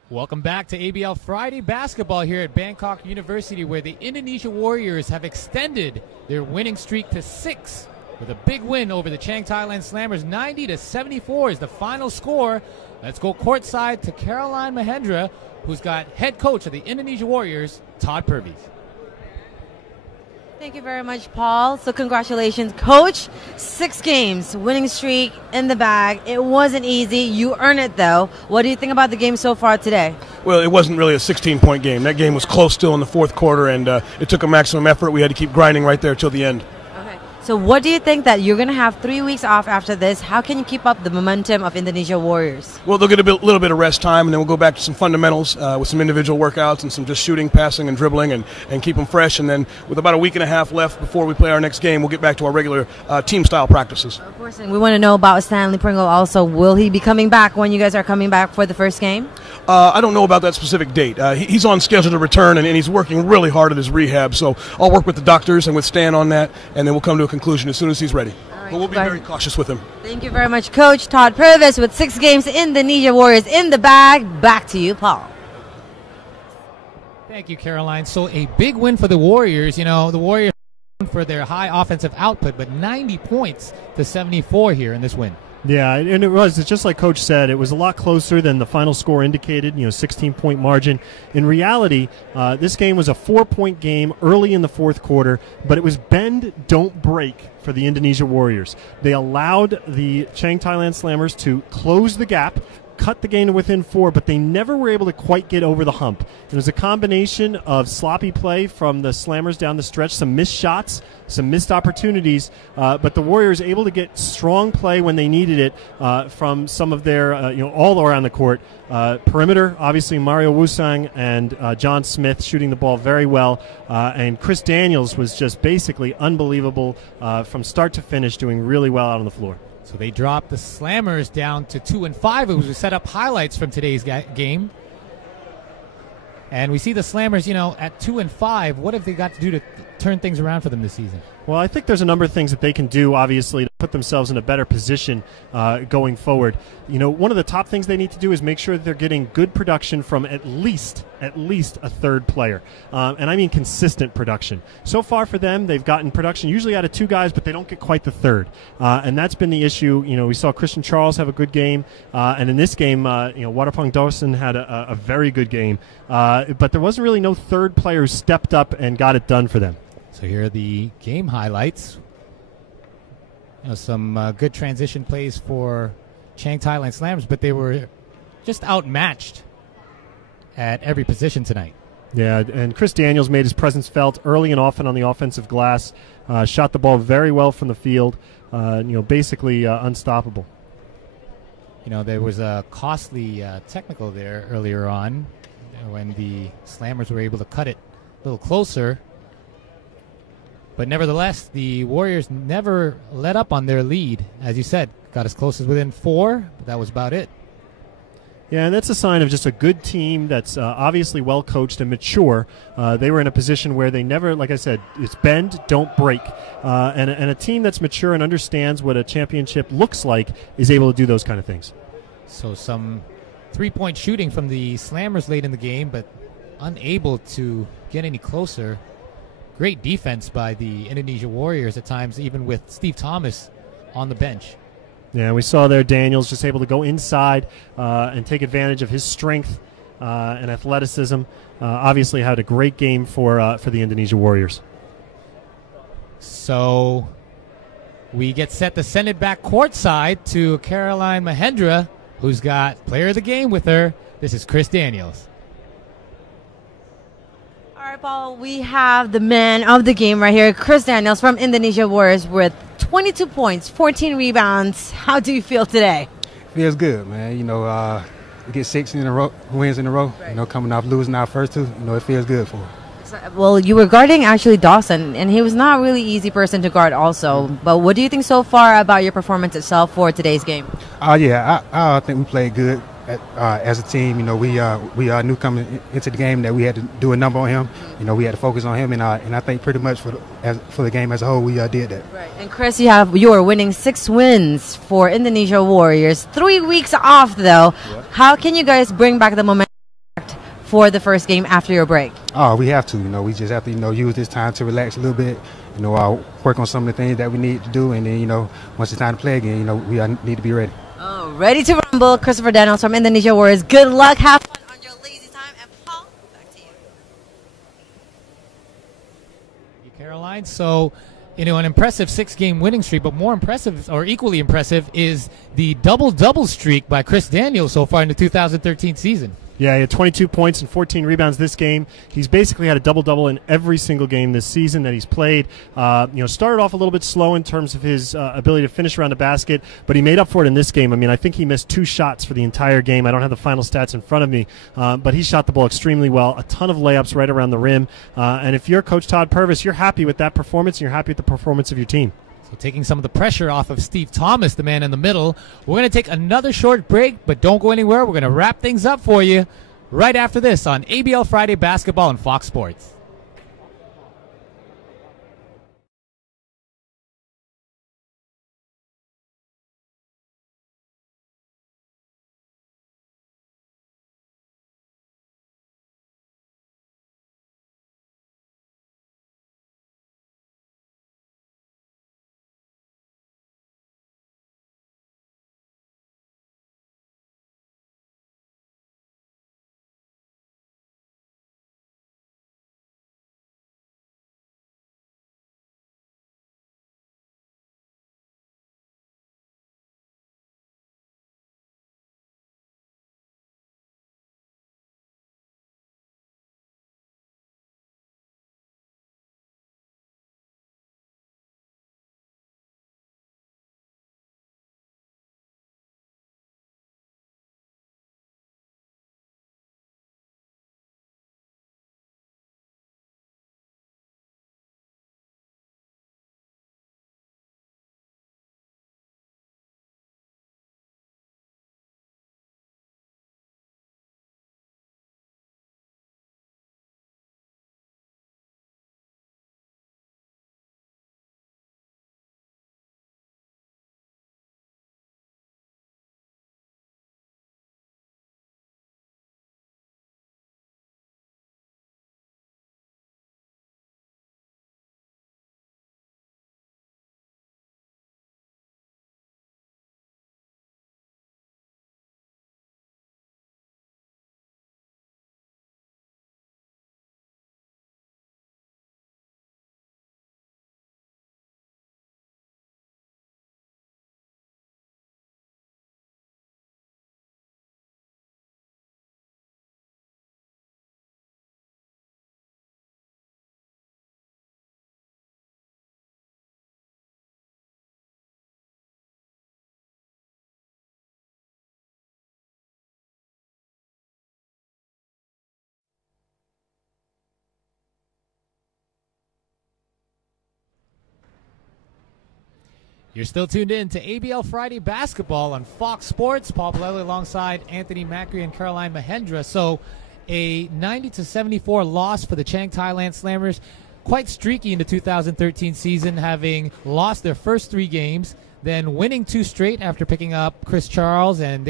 Welcome back to ABL Friday Basketball here at Bangkok University, where the Indonesia Warriors have extended their winning streak to 6 with a big win over the Chang Thailand Slammers. 90-74 is the final score. Let's go courtside to Caroline Mahendra, who's got head coach of the Indonesia Warriors, Todd Purvis. Thank you very much, Paul. So congratulations, Coach. 6 games, winning streak in the bag. It wasn't easy. You earned it, though. What do you think about the game so far today? Well, it wasn't really a 16-point game. That game was close still in the fourth quarter, and it took a maximum effort. We had to keep grinding right there till the end. Okay. So what do you think that you're going to have 3 weeks off after this? How can you keep up the momentum of Indonesia Warriors? Well, they'll get little bit of rest time, and then we'll go back to some fundamentals with some individual workouts and some just shooting, passing, and dribbling, and keep them fresh. And then with about a week and a half left before we play our next game, we'll get back to our regular team-style practices. Of course, and we want to know about Stanley Pringle also. Will he be coming back when you guys are coming back for the first game? I don't know about that specific date. He's on schedule to return, and he's working really hard at his rehab. So I'll work with the doctors and with Stan on that, and then we'll come to a conclusion as soon as he's ready. Right, but we'll be very cautious with him. Thank you very much, Coach Todd Purvis, with 6 games. Indonesia Warriors in the bag. Back to you, Paul. Thank you, Caroline. So a big win for the Warriors. You know, the Warriors for their high offensive output, but 90 points to 74 here in this win. Yeah, and it's just like Coach said, it was a lot closer than the final score indicated, 16-point margin. In reality, this game was a 4-point game early in the fourth quarter, but it was bend, don't break for the Indonesia Warriors. They allowed the Chang Thailand Slammers to close the gap, cut the game to within 4, but they never were able to quite get over the hump. It was a combination of sloppy play from the Slammers down the stretch, some missed shots, some missed opportunities, but the Warriors able to get strong play when they needed it from some of their, all around the court. Perimeter, obviously Mario Wusang and John Smith shooting the ball very well, and Chris Daniels was just basically unbelievable from start to finish, doing really well out on the floor. So they dropped the Slammers down to 2-5. It was set up highlights from today's game. And we see the Slammers, at 2-5. What have they got to do to turn things around for them this season? Well, I think there's a number of things that they can do, obviously, to put themselves in a better position going forward. One of the top things they need to do is make sure that they're getting good production from at least a third player. And I mean consistent production. So far for them, they've gotten production usually out of 2 guys, but they don't get quite the third. And that's been the issue. We saw Christian Charles have a good game. And in this game, Waterpong Dawson had a very good game. But there wasn't really no third player who stepped up and got it done for them. So here are the game highlights. Some good transition plays for Chang Thailand Slammers, but they were just outmatched at every position tonight. Yeah, and Chris Daniels made his presence felt early and often on the offensive glass. Shot the ball very well from the field. Basically unstoppable. There was a costly technical there earlier on when the Slammers were able to cut it a little closer. But nevertheless, the Warriors never let up on their lead. As you said, got as close as within 4, but that was about it. Yeah, and that's a sign of just a good team that's obviously well coached and mature. They were in a position where they never, like I said, it's bend, don't break. And a team that's mature and understands what a championship looks like is able to do those kind of things. So some 3-point shooting from the Slammers late in the game, but unable to get any closer. Great defense by the Indonesia Warriors at times, even with Steve Thomas on the bench. Yeah, we saw there Daniels just able to go inside and take advantage of his strength and athleticism. Obviously had a great game for the Indonesia Warriors. So we get set to send it back courtside to Caroline Mahendra, who's got player of the game with her. This is Chris Daniels. All right, Paul, we have the man of the game right here, Chris Daniels from Indonesia Warriors with 22 points, 14 rebounds. How do you feel today? Feels good, man. We get 6 wins in a row. Right. Coming off losing our first 2, it feels good for us. Well, you were guarding actually Dawson, and he was not a really easy person to guard also. But what do you think so far about your performance itself for today's game? I think we played good as a team. We knew coming into the game that we had to do a number on him. We had to focus on him, and I think pretty much for the game as a whole, we did that. Right. And Chris, you are winning 6 wins for Indonesia Warriors. 3 weeks off though. Yep. How can you guys bring back the momentum for the first game after your break? Oh, we have to. We just have to use this time to relax a little bit. Work on some of the things that we need to do, and then once it's time to play again, we need to be ready. Oh, ready to rumble. Christopher Daniels from Indonesia Warriors. Good luck. Have fun on your lazy time. And Paul, back to you. Thank you, Caroline. So, an impressive 6-game winning streak, but more impressive, or equally impressive, is the double-double streak by Chris Daniels so far in the 2013 season. Yeah, he had 22 points and 14 rebounds this game. He's basically had a double-double in every single game this season that he's played. Started off a little bit slow in terms of his ability to finish around the basket, but he made up for it in this game. I mean, I think he missed 2 shots for the entire game. I don't have the final stats in front of me, but he shot the ball extremely well. A ton of layups right around the rim. And if you're Coach Todd Purvis, you're happy with that performance, and you're happy with the performance of your team. So taking some of the pressure off of Steve Thomas, the man in the middle. We're going to take another short break, but don't go anywhere. We're going to wrap things up for you right after this on ABL Friday Basketball on Fox Sports. You're still tuned in to ABL Friday Basketball on Fox Sports. Paul Palelli alongside Anthony Macri and Caroline Mahendra. So a 90-74 loss for the Chang Thailand Slammers. Quite streaky in the 2013 season, having lost their first 3 games, then winning 2 straight after picking up Chris Charles, and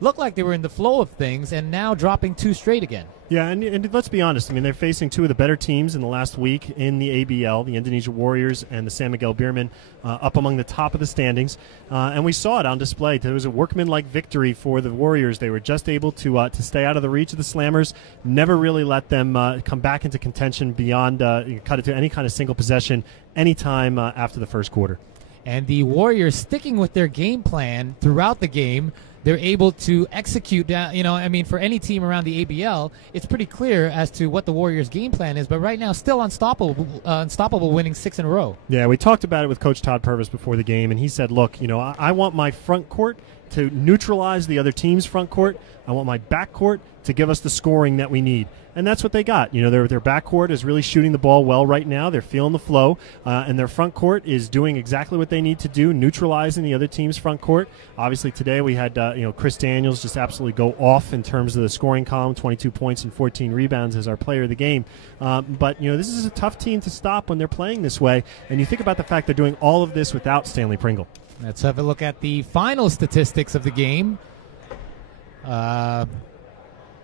looked like they were in the flow of things, and now dropping 2 straight again. Yeah, and let's be honest. I mean, they're facing 2 of the better teams in the last week in the ABL, the Indonesia Warriors and the San Miguel Beermen, up among the top of the standings. And we saw it on display. There was a workmanlike victory for the Warriors. They were just able to stay out of the reach of the Slammers, never really let them come back into contention beyond cut it to any kind of single possession anytime after the first quarter. And the Warriors, sticking with their game plan throughout the game, they're able to execute. For any team around the ABL, it's pretty clear as to what the Warriors' game plan is. But right now, still unstoppable, winning 6 in a row. Yeah, we talked about it with Coach Todd Purvis before the game, and he said, look, I want my front court to neutralize the other team's front court. I want my back court to give us the scoring that we need. And that's what they got. Their back court is really shooting the ball well right now. They're feeling the flow. And their front court is doing exactly what they need to do, neutralizing the other team's front court. Obviously, today we had Chris Daniels just absolutely go off in terms of the scoring column, 22 points and 14 rebounds as our player of the game. But this is a tough team to stop when they're playing this way. And you think about the fact they're doing all of this without Stanley Pringle. Let's have a look at the final statistics of the game.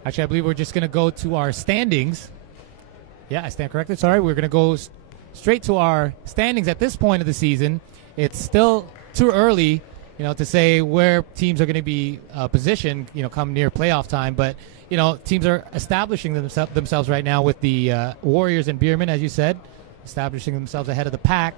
Actually, I believe we're just going to go to our standings. Yeah, I stand corrected. Sorry, we're going to go straight to our standings at this point of the season. It's still too early, to say where teams are going to be positioned, come near playoff time. But, teams are establishing themselves right now with the Warriors and Beermen, as you said, establishing themselves ahead of the pack.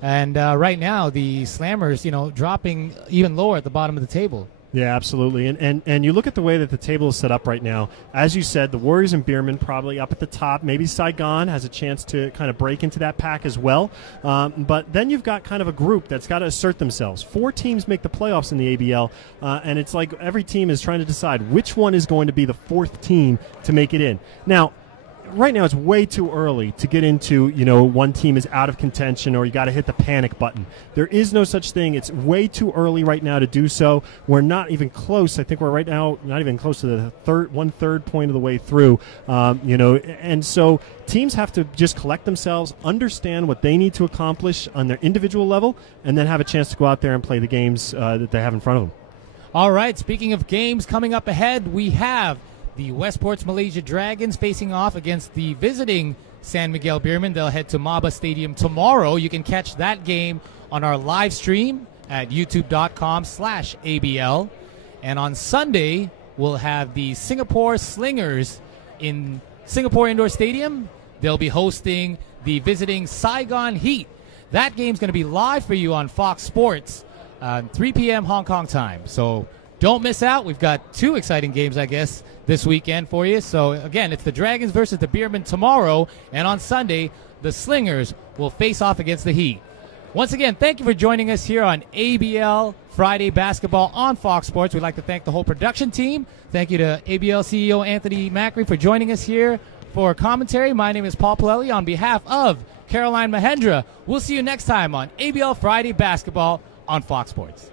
And right now, the Slammers, dropping even lower at the bottom of the table. Yeah, absolutely. And you look at the way that the table is set up right now. As you said, the Warriors and Bierman probably up at the top. Maybe Saigon has a chance to kind of break into that pack as well. But then you've got kind of a group that's got to assert themselves. 4 teams make the playoffs in the ABL, and it's like every team is trying to decide which one is going to be the 4th team to make it in. Now, right now it's way too early to get into, one team is out of contention or you got to hit the panic button. There is no such thing. It's way too early right now to do so. We're not even close. I think we're right now not even close to the 1/3 point of the way through, and so teams have to just collect themselves, understand what they need to accomplish on their individual level, and then have a chance to go out there and play the games that they have in front of them. All right, speaking of games coming up ahead, we have the Westport's Malaysia Dragons facing off against the visiting San Miguel Beermen. They'll head to Maba Stadium tomorrow. You can catch that game on our live stream at youtube.com/ABL. And on Sunday, we'll have the Singapore Slingers in Singapore Indoor Stadium. They'll be hosting the visiting Saigon Heat. That game's going to be live for you on Fox Sports, 3 p.m. Hong Kong time. So don't miss out. We've got 2 exciting games, I guess, this weekend for you. So, again, it's the Dragons versus the Beermen tomorrow, and on Sunday, the Slingers will face off against the Heat. Once again, thank you for joining us here on ABL Friday Basketball on Fox Sports. We'd like to thank the whole production team. Thank you to ABL CEO Anthony Macri for joining us here for commentary. My name is Paul Palelli on behalf of Caroline Mahendra. We'll see you next time on ABL Friday Basketball on Fox Sports.